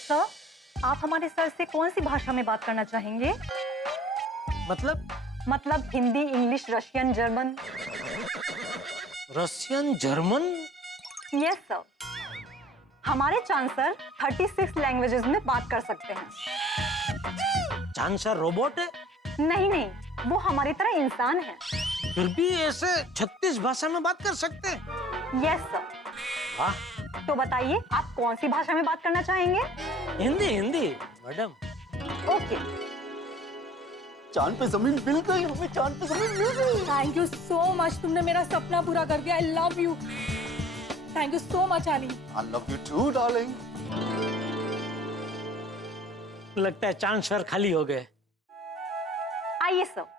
सर, आप हमारे सर से कौन सी भाषा में बात करना चाहेंगे? मतलब Hindi, English, Russian, German. Russian, German? Yes sir, हमारे चांद सर 36 लैंग्वेजेस में बात कर सकते हैं। चांद सर रोबोट है? नहीं नहीं, वो हमारी तरह इंसान है। फिर भी ऐसे 36 भाषा में बात कर सकते हैं? Yes sir. वाह। तो बताइए आप कौन सी भाषा में बात करना चाहेंगे? हिंदी हिंदी मैडम। ओके। चांद पे जमीन मिल गई, हमें चांद पे जमीन मिल गई। थैंक यू सो मच, तुमने मेरा सपना पूरा कर दिया। I love you. Thank you so much Aani. I love you too darling. लगता है चांद सर खाली हो गए। आइए sir.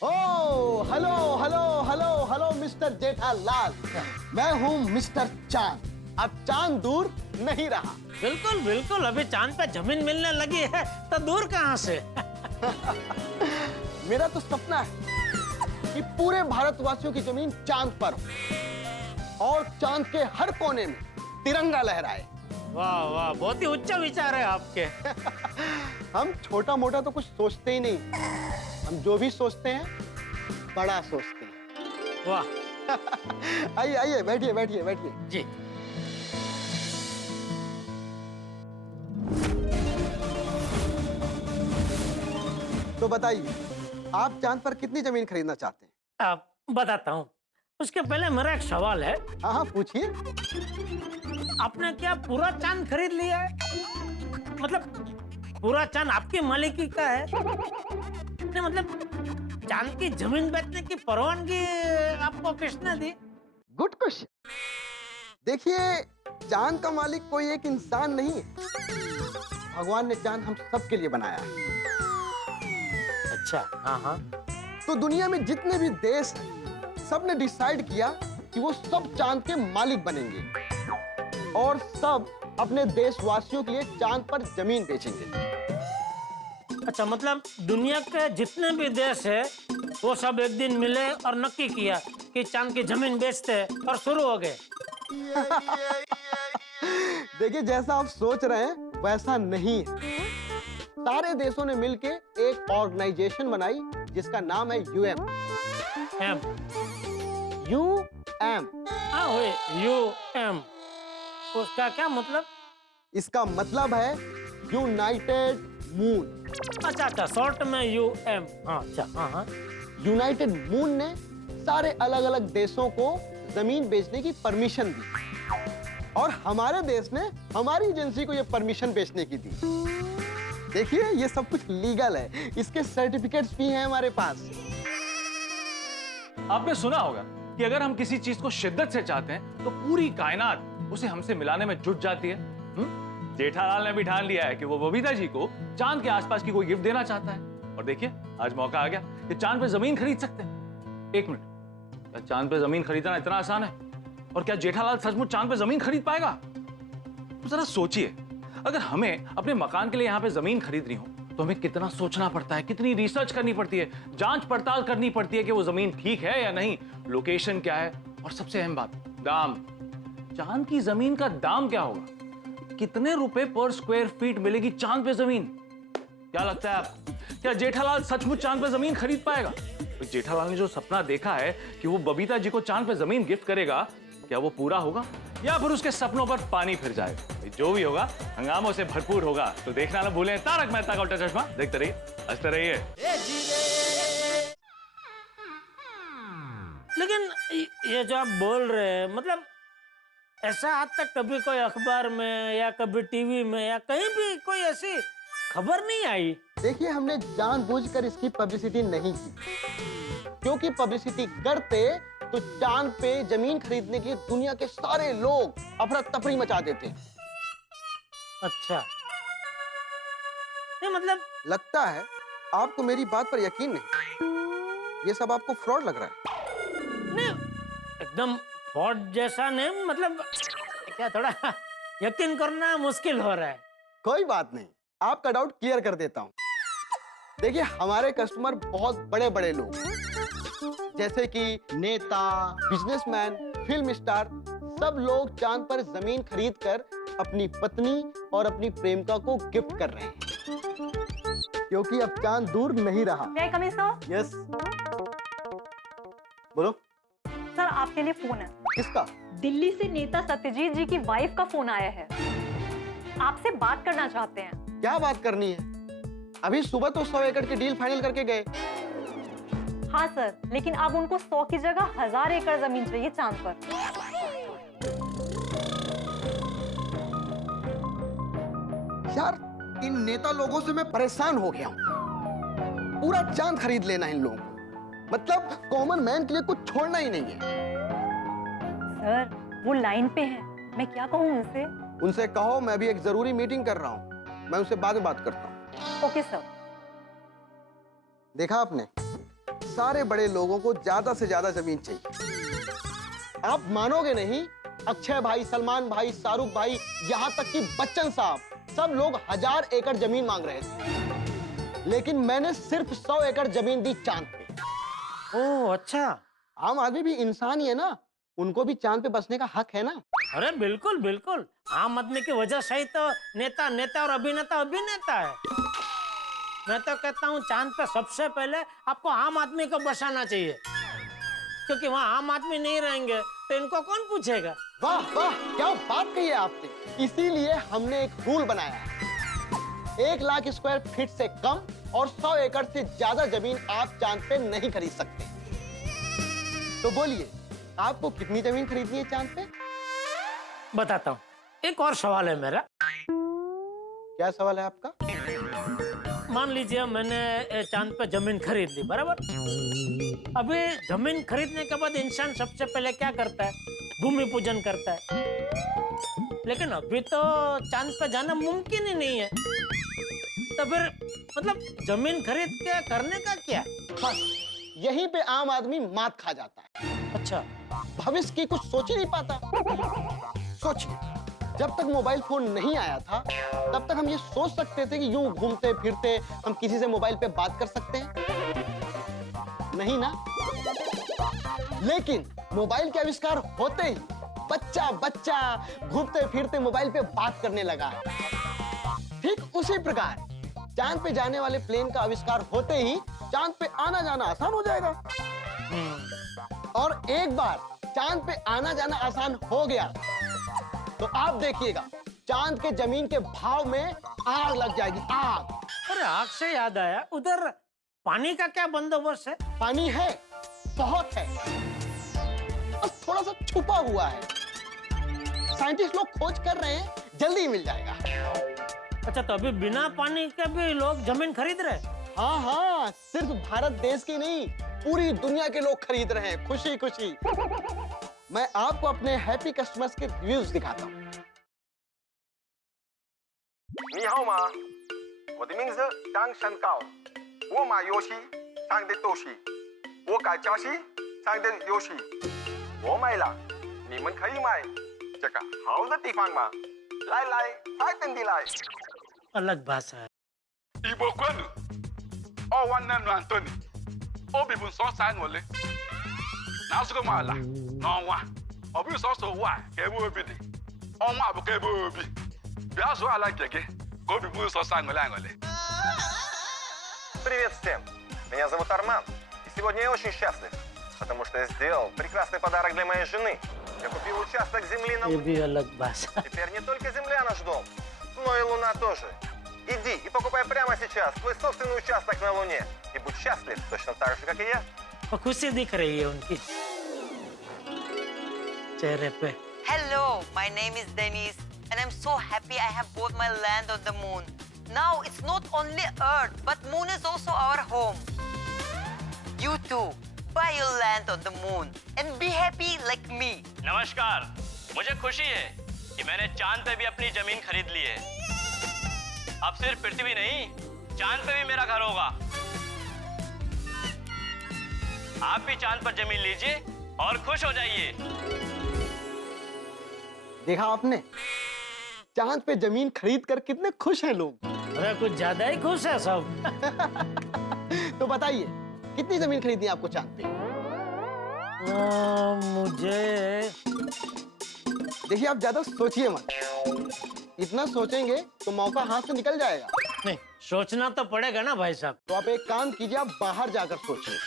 Oh hello hello hello hello mister Jethalal, मैं हूँ मिस्टर चांद। अब चांद दूर नहीं रहा। बिल्कुल बिल्कुल, अभी चांद पे जमीन मिलने लगी है तो दूर कहाँ से? मेरा तो सपना है कि पूरे भारतवासियों की जमीन चांद पर हो और चांद के हर कोने में तिरंगा लहराए। वाह वाह, बहुत ही उच्च विचार है आपके। हम छोटा मोटा तो कुछ सोचते ही नहीं, हम जो भी सोचते हैं बड़ा सोचते हैं। वाह। आइए आइए, बैठिए बैठिए बैठिए। जी। तो बताइए, आप चांद पर कितनी जमीन खरीदना चाहते हैं? अब बताता हूँ, उसके पहले मेरा एक सवाल है। हाँ हाँ पूछिए। आपने क्या पूरा चांद खरीद लिया है? मतलब पूरा चांद आपकी मालिकी का है? नहीं मतलब चांद की जमीन बेचने की परवानगी आपको किसने दी? Good question. देखिए, चांद का मालिक कोई एक इंसान नहीं है, भगवान ने चांद हम सब के लिए बनाया है। अच्छा हाँ हाँ। तो दुनिया में जितने भी देश हैं, सबने डिसाइड किया कि वो सब चांद के मालिक बनेंगे और सब अपने देशवासियों के लिए चांद पर जमीन बेचेंगे। अच्छा, मतलब दुनिया के जितने भी देश है वो सब एक दिन मिले और नक्की किया कि चांद की जमीन बेचते हैं और शुरू हो गए। देखिए, जैसा आप सोच रहे हैं वैसा नहीं है। सारे देशों ने मिलके एक ऑर्गेनाइजेशन बनाई जिसका नाम है यूएम। M UM. हाँ हुए यूएम, उसका क्या मतलब? इसका मतलब है यूनाइटेड मून। अच्छा अच्छा, शॉर्ट में यूएम। हाँ अच्छा, हाँ हाँ। यूनाइटेड मून ने सारे अलग अलग देशों को जमीन बेचने की परमिशन दी और हमारे देश ने हमारी एजेंसी को यह परमिशन बेचने की दी। देखिए, ये सब कुछ लीगल है, इसके सर्टिफिकेट्स भी हैं हमारे पास। आपने सुना होगा कि अगर हम किसी चीज को शिद्दत से चाहते हैं तो पूरी कायनात उसे हमसे मिलाने में जुट जाती है। जेठालाल ने भी ठान लिया है कि वो बबीता जी को चांद के आसपास की कोई गिफ्ट देना चाहता है और देखिए, आज मौका आ गया कि चांद पे जमीन खरीद सकते हैं। एक मिनट, क्या चांद पे जमीन खरीदना इतना आसान है? और क्या जेठालाल सचमुच चांद पे जमीन खरीद पाएगा? तो जरा सोचिए, अगर हमें अपने मकान के लिए यहाँ पे जमीन खरीदनी हो तो हमें कितना सोचना पड़ता है, कितनी रिसर्च करनी पड़ती है, जांच पड़ताल करनी पड़ती है कि वो जमीन ठीक है या नहीं, लोकेशन क्या है, और सबसे अहम बात, दाम। चांद की जमीन का दाम क्या होगा? कितने रुपए पर स्क्वायर फीट मिलेगी चांद पे जमीन? क्या लगता है आपको? क्या जेठालाल सचमुच चांद पे जमीन खरीद पाएगा? तो जेठालाल ने जो सपना देखा है कि वो बबीता जी को चांद पे जमीन गिफ्ट करेगा, क्या वो पूरा होगा या फिर उसके सपनों पर पानी फिर जाएगा? जो भी होगा हंगामों से भरपूर होगा। तो देखना ना भूलें तारक मेहता का उल्टा चश्मा। देखते रहिए, हंसते रहिए। लेकिन ये जो आप बोल रहे हैं, मतलब ऐसा आज तक कभी कोई अखबार में या कभी टीवी में या कहीं भी कोई ऐसी खबर नहीं आई। देखिए, हमने जानबूझकर इसकी पब्लिसिटी नहीं की, क्योंकि पब्लिसिटी करते तो चांद पे जमीन खरीदने के लिए दुनिया के सारे लोग अफरा तफरी मचा देते। अच्छा, ये मतलब लगता है आपको मेरी बात पर यकीन नहीं, ये सब आपको फ्रॉड लग रहा है। नहीं, एकदम फ्रॉड जैसा नहीं, मतलब क्या थोड़ा यकीन करना मुश्किल हो रहा है। कोई बात नहीं, आपका डाउट क्लियर कर देता हूँ। देखिए, हमारे कस्टमर बहुत बड़े बड़े लोग, जैसे कि नेता, बिजनेसमैन, फिल्म स्टार, सब लोग चांद पर जमीन खरीदकर अपनी पत्नी और अपनी प्रेमिका को गिफ्ट कर रहे हैं, क्योंकि अब चांद दूर नहीं रहा। यस, बोलो। सर, आपके लिए फोन है। किसका? दिल्ली से नेता सत्यजीत जी की वाइफ का फोन आया है, आपसे बात करना चाहते हैं। क्या बात करनी है? अभी सुबह तो 100 एकड़ की डील फाइनल करके गए। हाँ सर, लेकिन अब उनको 100 की जगह 1000 एकड़ जमीन चाहिए चांद पर। यार, इन नेता लोगों से मैं परेशान हो गया हूँ। पूरा चांद खरीद लेना इन लोगों को, मतलब कॉमन मैन के लिए कुछ छोड़ना ही नहीं है। सर, वो लाइन पे है, मैं क्या कहूँ उनसे? उनसे कहो मैं भी एक जरूरी मीटिंग कर रहा हूँ, मैं उनसे बाद में बात करता हूँ। Okay sir. देखा आपने, सारे बड़े लोगों को ज्यादा से ज्यादा जमीन चाहिए। आप मानोगे नहीं, अक्षय भाई, सलमान भाई, शाहरुख भाई, यहाँ तक कि बच्चन साहब, सब लोग 1000 एकड़ जमीन मांग रहे थे, लेकिन मैंने सिर्फ 100 एकड़ जमीन दी चांद पे। ओह अच्छा। आम आदमी भी इंसान ही है ना, उनको भी चांद पे बसने का हक है ना। अरे बिल्कुल बिल्कुल, आम आदमी की वजह से ही तो नेता नेता और अभिनेता अभिनेता है। मैं तो कहता हूँ चांद पे सबसे पहले आपको आम आदमी को बसाना चाहिए, क्योंकि वहाँ आम आदमी नहीं रहेंगे तो इनको कौन पूछेगा। वाह वाह, क्या बात कही है आपने। इसीलिए हमने एक रूल बनाया है, 1 लाख स्क्वायर फीट से कम और 100 एकड़ से ज्यादा जमीन आप चांद पे नहीं खरीद सकते। तो बोलिए, आपको कितनी जमीन खरीदनी है चांद पे? बताता हूँ, एक और सवाल है मेरा। क्या सवाल है आपका? मान लीजिए मैंने चांद पे जमीन खरीद ली, बराबर। अभी जमीन खरीदने के बाद इंसान सबसे पहले क्या करता है? भूमि पूजन करता है। लेकिन अभी तो चांद पे जाना मुमकिन ही नहीं है, तो फिर मतलब जमीन खरीद के करने का क्या? बस यहीं पे आम आदमी मात खा जाता है। अच्छा, भविष्य की कुछ सोच ही नहीं पाता। सोचिए, जब तक मोबाइल फोन नहीं आया था तब तक हम ये सोच सकते थे कि यूं घूमते फिरते हम किसी से मोबाइल पे बात कर सकते हैं, नहीं ना? लेकिन मोबाइल के आविष्कार होते ही बच्चा बच्चा घूमते फिरते मोबाइल पे बात करने लगा है। ठीक उसी प्रकार चांद पे जाने वाले प्लेन का आविष्कार होते ही चांद पे आना जाना आसान हो जाएगा। और एक बार चांद पे आना जाना आसान हो गया तो आप देखिएगा चांद के जमीन के भाव में आग लग जाएगी, आग। अरे आग से याद आया, उधर पानी का क्या बंदोबस्त है? पानी है, बहुत है, बस थोड़ा सा छुपा हुआ है। साइंटिस्ट लोग खोज कर रहे हैं, जल्दी ही मिल जाएगा। अच्छा, तो अभी बिना पानी के भी लोग जमीन खरीद रहे हैं? हाँ हाँ, सिर्फ भारत देश के नहीं, पूरी दुनिया के लोग खरीद रहे हैं, खुशी खुशी। मैं आपको अपने हैप्पी कस्टमर्स के रिव्यूज दिखाता हूँ। 你好吗？我的名字张山高，我买游戏上的东西，我改加西上的游戏，我买了，你们可以买这个好的地方吗？来来，快点的来。 अलग भाषा है। Igbo kwenu, ọ nwanne nnu Antoni, obi bụ sọsọ aṅụrị. Na-azụgo m ala n'ọnwa, ọ bụghị sọsọ ụwa ka ebe obi dị, ọnwa bụ ka ebe obi. Бя зуа ala nke gị ka obi bụrụ sọsọ aṅụrị aṅụrị. Привет всем! Меня зовут Арман, и сегодня я очень счастлив, потому что я сделал прекрасный подарок для моей жены. Я купил участок земли на ये Луне. भी अलग भाषा। Теперь не только Земля наш дом, но и Луна тоже. Иди и покупай прямо сейчас свой собственный участок на Луне и будь счастлив, точно так же, как и я. और खुशी दिख रही है उनकी चेहरे पे। Hello, my name is Denise, and I'm so happy I have bought my land on the moon. Now it's not only Earth, but moon is also our home. You too, buy your land on the moon and be happy like me. नमस्कार, मुझे खुशी है कि मैंने चांद पे भी अपनी जमीन खरीद ली है। अब सिर्फ पृथ्वी नहीं, चांद पे भी मेरा घर होगा। आप भी चांद पर जमीन लीजिए और खुश हो जाइए। देखा आपने, चांद पे जमीन खरीद कर कितने खुश हैं लोग। अरे कुछ ज्यादा ही खुश है सब। तो बताइए, कितनी जमीन खरीदनी है आपको चांद पे? मुझे देखिए, आप ज्यादा सोचिए मत। इतना सोचेंगे तो मौका हाथ से निकल जाएगा। नहीं, सोचना तो पड़ेगा ना भाई साहब। तो आप एक काम कीजिए, आप बाहर जाकर सोचिए।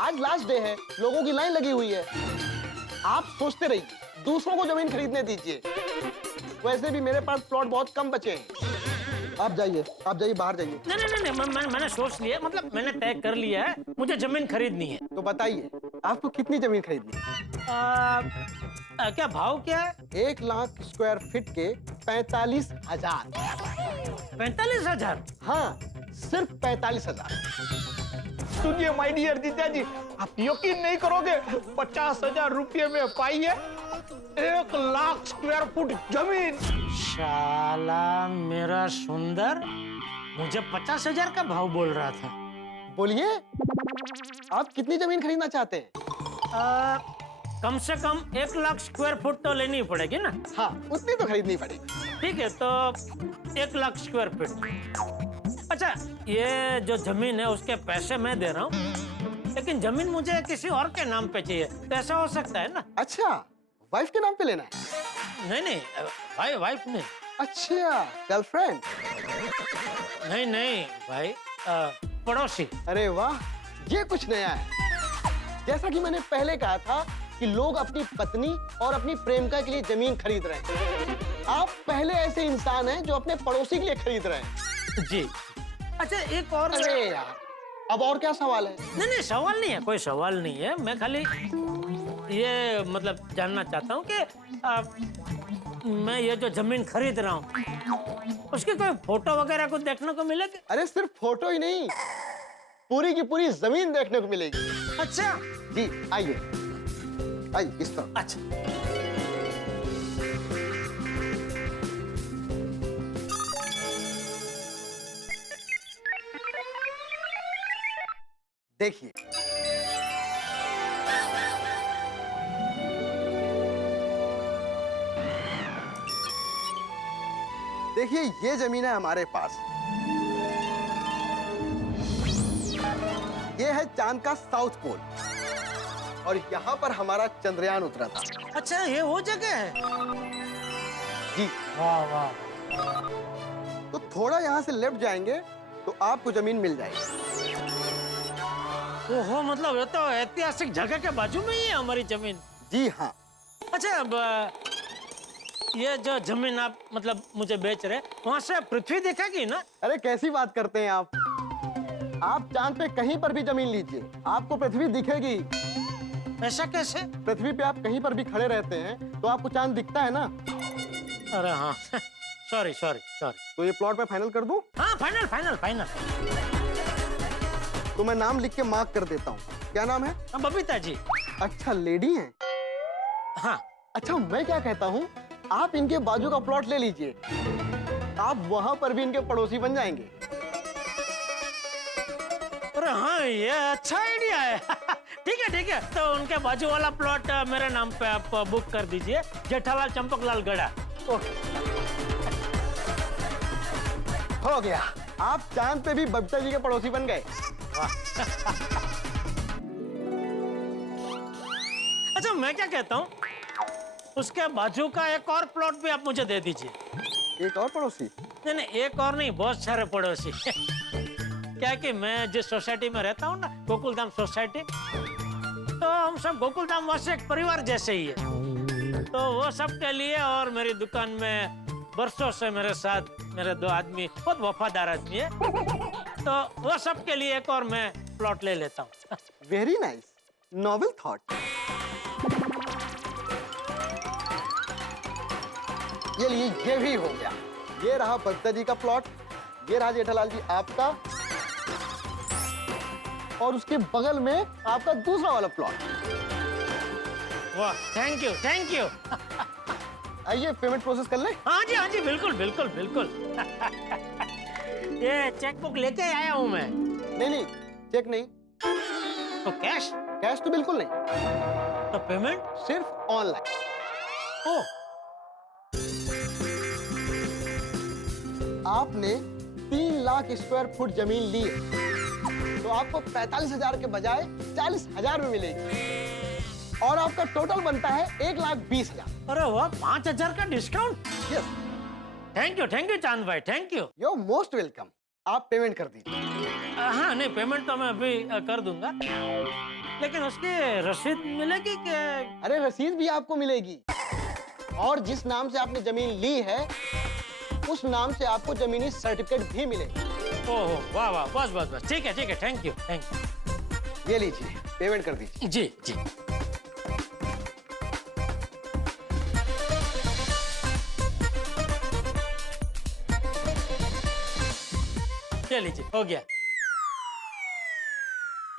आज लास्ट डे है, लोगों की लाइन लगी हुई है। आप सोचते रहिए, दूसरों को जमीन खरीदने दीजिए। वैसे भी मेरे पास प्लॉट बहुत कम बचे हैं। आप जाइए बाहर जाइए। नहीं, मैंने सोच लिया, मतलब मैंने तय कर लिया है, मुझे जमीन खरीदनी है। तो बताइए, आपको कितनी जमीन खरीदनी है? क्या भाव क्या है? 1 लाख स्क्वायर फीट के 45,000। 45,000? हाँ, सिर्फ 45,000। सुनिए माय डियर जीजा जी, आप यकीन नहीं करोगे, 50,000 रुपये में पाइए 1 लाख स्क्वायर फुट जमीन। शाला मेरा सुंदर, मुझे 50,000 का भाव बोल रहा था। बोलिए, आप कितनी जमीन खरीदना चाहते हैं? कम से कम 1 लाख स्क्वायर फुट तो लेनी पड़ेगी ना? हाँ, उतनी तो खरीदनी पड़ेगी। ठीक है, तो 1 लाख स्क्वायर फीट। अच्छा, ये जो जमीन है उसके पैसे मैं दे रहा हूँ, लेकिन जमीन मुझे किसी और के नाम पे चाहिए, तो ऐसा हो सकता है ना? अच्छा, वाइफ के नाम पे लेना है? नहीं, वाइफ नहीं। अच्छा, गर्लफ्रेंड? नहीं भाई, पड़ोसी। अरे वाह, ये कुछ नया है। जैसा कि मैंने पहले कहा था कि लोग अपनी पत्नी और अपनी प्रेमिका के लिए जमीन खरीद रहे हैं। आप पहले ऐसे इंसान हैं जो अपने पड़ोसी के लिए खरीद रहे हैं। जी। अच्छा, एक और। अरे यार, अब और क्या सवाल है? नहीं, सवाल नहीं है, कोई सवाल नहीं है। मैं खाली ये मतलब जानना चाहता हूँ कि मैं ये जो जमीन खरीद रहा हूँ, उसकी कोई फोटो वगैरह कुछ देखने को मिलेगी? अरे सिर्फ फोटो ही नहीं, पूरी की पूरी जमीन देखने को मिलेगी। अच्छा जी, आइए इस तरफ। अच्छा, देखिए, देखिए ये जमीन है हमारे पास, ये है चांद का साउथ पोल, और यहाँ पर हमारा चंद्रयान उतरा था। अच्छा, ये वो जगह है? जी। वाह वाह। तो थोड़ा यहाँ से लेफ्ट जाएंगे तो आपको जमीन मिल जाएगी। ओहो, मतलब ये तो ऐतिहासिक जगह के बाजू में ही है हमारी जमीन। जी हाँ। अच्छा, अब ये जो जमीन आप मतलब मुझे बेच रहे, वहाँ से पृथ्वी दिखेगी ना? अरे कैसी बात करते हैं आप चांद पे कहीं पर भी जमीन लीजिए, आपको पृथ्वी दिखेगी। ऐसा कैसे? पृथ्वी पे आप कहीं पर भी खड़े रहते हैं तो आपको चांद दिखता है ना। अरे हाँ, सॉरी। तो ये प्लॉट पे फाइनल कर दूं? हाँ, फाइनल। तो मैं नाम लिख के मार्क कर देता हूँ। क्या नाम है? बबीता जी। अच्छा, लेडी हैं? हाँ। अच्छा, मैं क्या कहता हूँ, आप इनके बाजू का प्लॉट ले लीजिए, आप वहां पर भी इनके पड़ोसी बन जाएंगे। अरे हाँ, ये अच्छा आइडिया है। ठीक है, तो उनके बाजू वाला प्लॉट मेरे नाम पे आप बुक कर दीजिए, जेठालाल चंपकलाल गड़ा। ओके, हो गया, आप चांद पे भी बबीता जी के पड़ोसी बन गए। अच्छा, मैं क्या कहता हूँ, उसके बाजू का एक और प्लॉट भी आप मुझे दे दीजिए। एक और पड़ोसी? नहीं, एक और नहीं, बहुत सारे पड़ोसी। क्या कि मैं जिस सोसाइटी में रहता हूँ ना, गोकुलधाम सोसाइटी, तो हम सब गोकुलधाम वासी एक परिवार जैसे ही है। तो वो सब के लिए, और मेरी दुकान में बरसों से मेरे साथ मेरे 2 आदमी बहुत वफादार आदमी है, तो वो सब के लिए एक और मैं प्लॉट ले लेता हूँ। Very nice, noble thought. ये लिए, ये भी हो गया। ये रहा बबीता जी का प्लॉट, ये रहा जेठालाल जी आपका, और उसके बगल में आपका दूसरा वाला प्लॉट। वाह, थैंक यू। आइए पेमेंट प्रोसेस कर लें? हाँ जी, बिल्कुल। ये चेकबुक लेके आया हूँ मैं। नहीं, चेक नहीं। तो कैश? कैश तो बिल्कुल नहीं। तो पेमेंट? सिर्फ ऑनलाइन। ओह, आपने 3 लाख स्क्वायर फुट जमीन ली है, तो आपको 45,000 के बजाय 40,000 में मिलेगी, और आपका टोटल बनता है 1,20,000। अरे वाह, 5,000 का discount. Yes. Thank you Chand भाई, thank you. You are most welcome. आप पेमेंट कर दीजिए। हाँ, नहीं, पेमेंट तो मैं अभी कर दूंगा, लेकिन उसकी रसीद मिलेगी क्या? अरे रसीद भी आपको मिलेगी, और जिस नाम से आपने जमीन ली है उस नाम से आपको जमीनी सर्टिफिकेट भी मिलेगा। ओह वाह, बस, ठीक है, थैंक यू। ये लीजिए, पेमेंट कर दीजिए। जी। ये लीजिए, हो गया।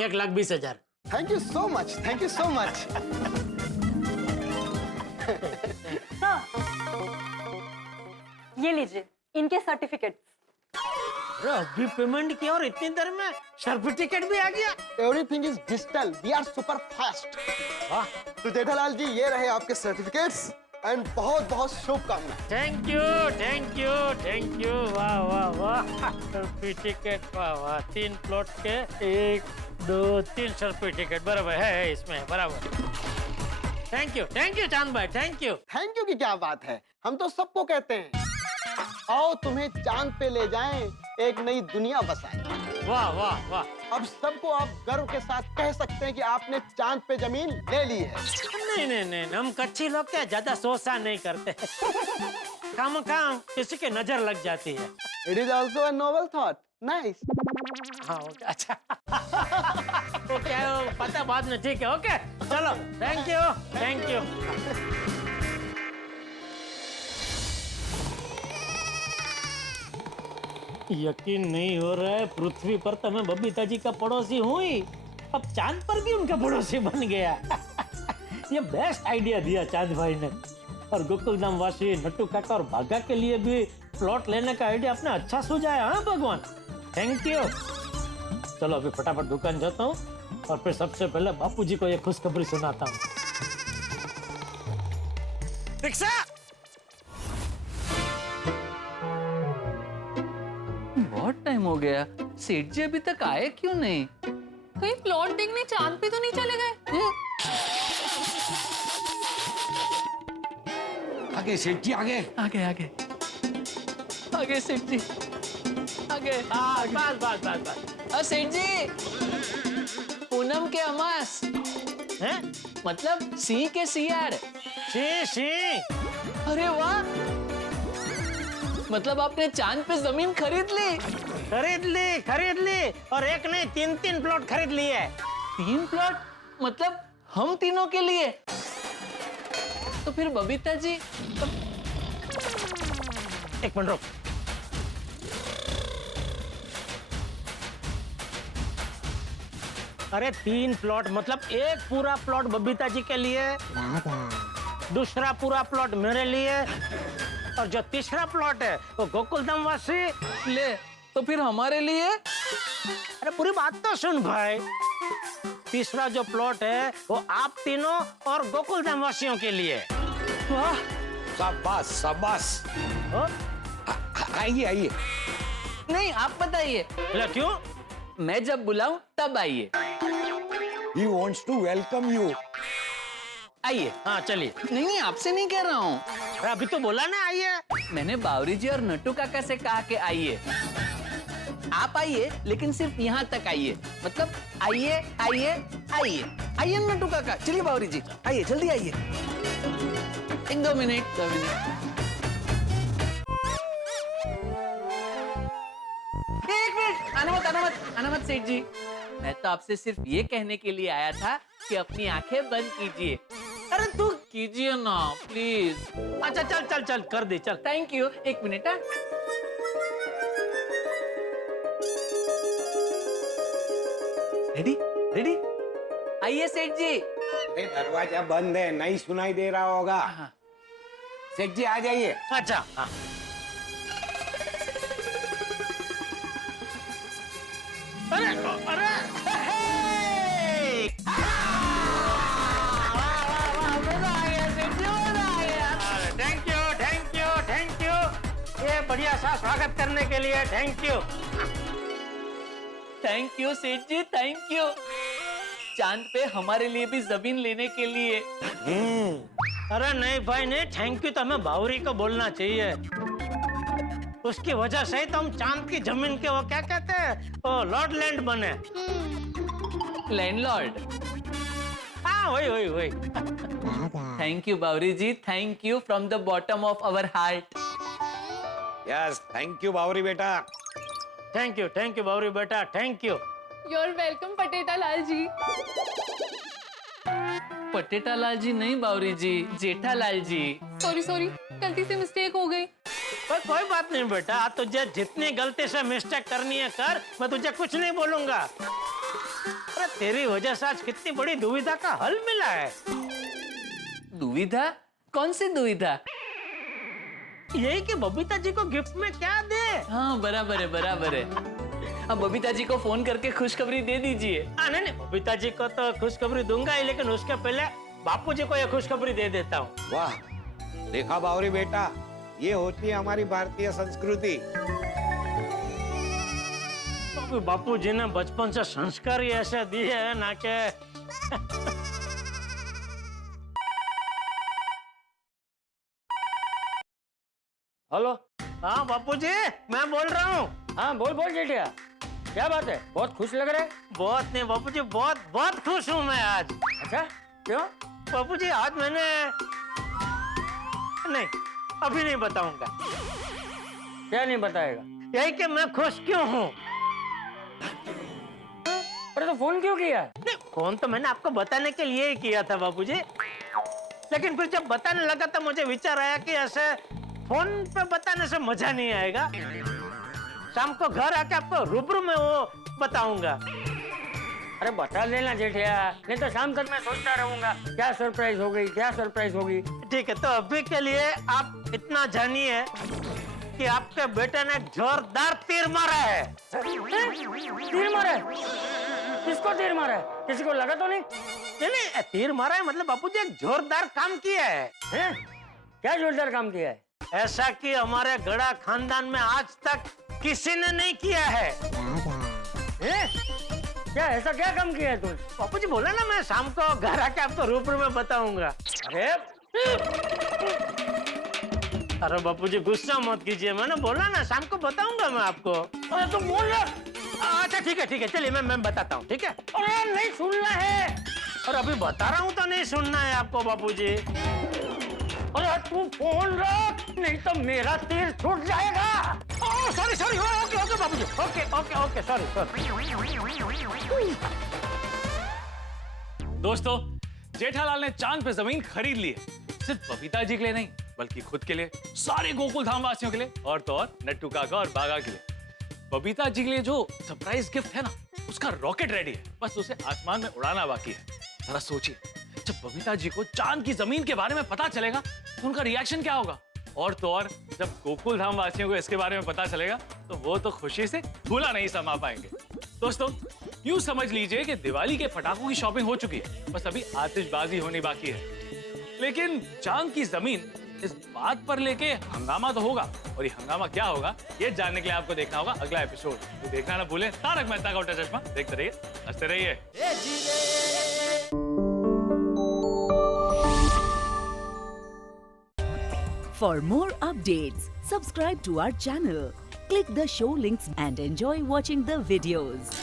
1,20,000। Thank you so much. ये लीजिए इनके सर्टिफिकेट। अभी पेमेंट किया और इतनी देर में सर्टिफिकेट भी आ गया। Everything is digital, we are super fast. तो जेठालाल जी, ये रहे आपके सर्टिफिकेट्स, एंड बहुत बहुत शुभकामनाएं। Thank you. वाह, सर्टिफिकेट, वाह। 3 प्लॉट के 1, 2, 3 सर्टिफिकेट बराबर है इसमें, बराबर। थैंक यू चांद भाई, थैंक यू की क्या बात है, हम तो सबको कहते हैं, आओ तुम्हें चांद पे ले जाएं, एक नई दुनिया बसाएं। वाह। अब सबको आप गर्व के साथ कह सकते हैं कि आपने चांद पे जमीन ले ली है। नहीं, हम कच्ची लोग क्या ज्यादा सोचा नहीं करते। काम किसी की नजर लग जाती है। It is also a noble thought. Nice. हाँ, अच्छा। तो क्या पता बाद में, ठीक है, ओके, चलो, थैंक यू। यकीन नहीं हो रहा है, पृथ्वी पर तो मैं बबीता जी का पड़ोसी हूँ ही, अब चांद पर भी उनका पड़ोसी बन गया। ये बेस्ट आइडिया दिया चांद भाई ने, और गोकुलधाम वासी नट्टू काका और भागा के लिए भी प्लॉट लेने का आइडिया आपने अच्छा सुझाया। हाँ भगवान, थैंक यू। चलो अभी फटाफट दुकान जाता हूँ, और फिर सबसे पहले बापूजी को ये खुशखबरी सुनाता हूँ। रिक्शा! गया? सेठ जी अभी तक आए क्यों नहीं? कहीं प्लॉट देखने चांद पे तो नहीं चले गए? आगे सेठ जी, आगे आगे आगे आगे सेठ जी, आगे। बस बस बस बस। सेठ जी, पूनम के अमास हैं? मतलब सी के सियार। सी। अरे वाह, मतलब आपने चांद पे जमीन खरीद ली? खरीद ली और एक नहीं 3 प्लॉट खरीद लिए। 3 प्लॉट? मतलब हम तीनों के लिए? तो फिर बबीता जी? एक मिनट रुक। अरे 3 प्लॉट मतलब एक पूरा प्लॉट बबीता जी के लिए, दूसरा पूरा प्लॉट मेरे लिए, और जो तीसरा प्लॉट है वो गोकुलधाम वासी। ले, तो फिर हमारे लिए? अरे पूरी बात तो सुन भाई। तीसरा जो प्लॉट है वो आप तीनों और गोकुलधाम वासियों के लिए। वाह, शाबाश शाबाश। आइए आइए। नहीं, आप बताइए। क्यों? मैं जब बुलाऊं तब आइए। He wants to welcome you. आइए। हाँ चलिए। नहीं, आपसे नहीं कह रहा हूँ। अभी तो बोला ना आइए। मैंने बावरी जी और नट्टू काका से कहा कि आइए। आप आइए, लेकिन सिर्फ यहाँ तक आइए। मतलब आइए आइए आइए आइए नट्टू काका। चलिए बावरी जी, आइए, जल्दी आइए। 2 मिनट। एक मिनट, आना मत सेठ जी। मैं तो आपसे सिर्फ ये कहने के लिए आया था कि अपनी आंखें बंद कीजिए। अरे तू कीजिए ना प्लीज। अच्छा चल कर दे चल। Thank you. 1 मिनट। रेडी? आइए सेठ जी। दरवाजा बंद है, नहीं सुनाई दे रहा होगा। सेठ जी आ जाइए। अच्छा। हाँ। अरे थैंक यू। ये बढ़िया सा स्वागत करने के लिए थैंक यू। थैंक यू सेठ जी, थैंक यू। चांद पे हमारे लिए भी जमीन लेने के लिए। अरे नहीं भाई नहीं, थैंक यू तो हमें बावरी को बोलना चाहिए। उसकी वजह से ही तो हम चांद की जमीन के वो क्या कहते हैं, वो लॉर्ड लैंड बने। लैंडलॉर्ड। हाँ वही। Thank you Bawri ji, thank you from the bottom of our heart. Yes, thank you Bawri बेटा। थैंक यू बावरी बेटा, thank you. You're welcome Pateta Lal ji. Pateta Lal ji नहीं बावरी जी, जेठालाल जी। सॉरी, गलती से मिस्टेक हो गई। पर कोई बात नहीं बेटा, तुझे जितनी गलती से मिस्टेक करनी है कर, मैं तुझे कुछ नहीं बोलूंगा। अरे तेरी वजह से आज कितनी बड़ी दुविधा का हल मिला है। दुविधा? कौन सी दुविधा? यही कि बबीता जी को गिफ्ट में क्या दे। हाँ बराबर है। अब बबीता जी को फोन करके खुशखबरी दे दीजिए। नहीं, बबीता जी को तो खुशखबरी दूंगा ही, लेकिन उसके पहले बापू जी को यह खुशखबरी दे देता हूँ। वाह, देखा बावरी बेटा, ये होती है हमारी भारतीय संस्कृति। तो बापू जी ने बचपन से संस्कार ही ऐसे दिए है ना के। हेलो। हाँ बापू जी, मैं बोल रहा हूँ। हाँ बोल जेठिया, क्या बात है? बहुत खुश लग रहे। बहुत नहीं बापू जी, बहुत खुश हूँ मैं आज। अच्छा क्यों? बापू जी आज मैंने नहीं, अभी नहीं बताऊंगा। क्या नहीं बताएगा? यही कि मैं खुश क्यों हूँ। अरे तो फोन क्यों किया? नहीं, फोन तो मैंने आपको बताने के लिए ही किया था बापू जी, लेकिन फिर जब बताने लगा तो मुझे विचार आया कि ऐसे फोन पे बताने से मजा नहीं आएगा। शाम को घर आके आपको रूबरू में वो बताऊंगा। अरे बता देना जेठिया, नहीं तो शाम तक मैं सोचता रहूंगा क्या सरप्राइज होगी। ठीक है, तो अभी के लिए आप इतना जानिए कि आपके बेटे ने जोरदार तीर मारा है। तीर मारा है? किसको तीर मारा है? किसी को लगा तो नहीं? नहीं, तीर मारा है मतलब बापू जी एक जोरदार काम किया है। क्या जोरदार काम किया है? ऐसा कि हमारे गड़ा खानदान में आज तक किसी ने नहीं किया है। क्या ऐसा क्या काम किया है तूने? बापू जी बोला ना मैं शाम को घर आके आपको रूबरू में बताऊंगा। अरे बापू जी गुस्सा मत कीजिए, मैंने बोला ना शाम को बताऊंगा मैं आपको। अरे तुम बोल रहे? अच्छा ठीक है चलिए मैं बताता हूँ, ठीक है? अरे नहीं सुनना है, और अभी बता रहा हूँ तो नहीं सुनना है आपको बापू जी। अरे तू फोन रख, नहीं तो मेरा तीर छूट जाएगा। सॉरी ओके बाबूजी, ओके सॉरी। दोस्तों, जेठालाल ने चांद पे जमीन खरीद ली है, सिर्फ बबीता जी के लिए नहीं बल्कि खुद के लिए, सारे गोकुल धाम वासियों के लिए, और तो और नट्टू काका और बागा के लिए। बबीता जी के लिए जो सरप्राइज गिफ्ट है ना, उसका रॉकेट रेडी है, बस उसे आसमान में उड़ाना बाकी है। जरा सोचिए, जब बबीता जी को चांद की जमीन के बारे में पता चलेगा तो उनका रिएक्शन क्या होगा, और तो और जब गोकुल धाम वासियों को इसके बारे में पता चलेगा तो वो तो खुशी से झूला नहीं समा पाएंगे। दोस्तों, यूं समझ लीजिए कि दिवाली के पटाखों की शॉपिंग हो चुकी है, बस अभी आतिशबाजी होनी बाकी है। लेकिन चांद की जमीन इस बात पर लेके हंगामा तो होगा, और ये हंगामा क्या होगा ये जानने के लिए आपको देखना होगा अगला एपिसोड। तो देखना ना भूलें तारक मेहता का उल्टा चश्मा। देखते रहिए, हंसते रहिए। For more updates, subscribe to our channel, click the show links and enjoy watching the videos.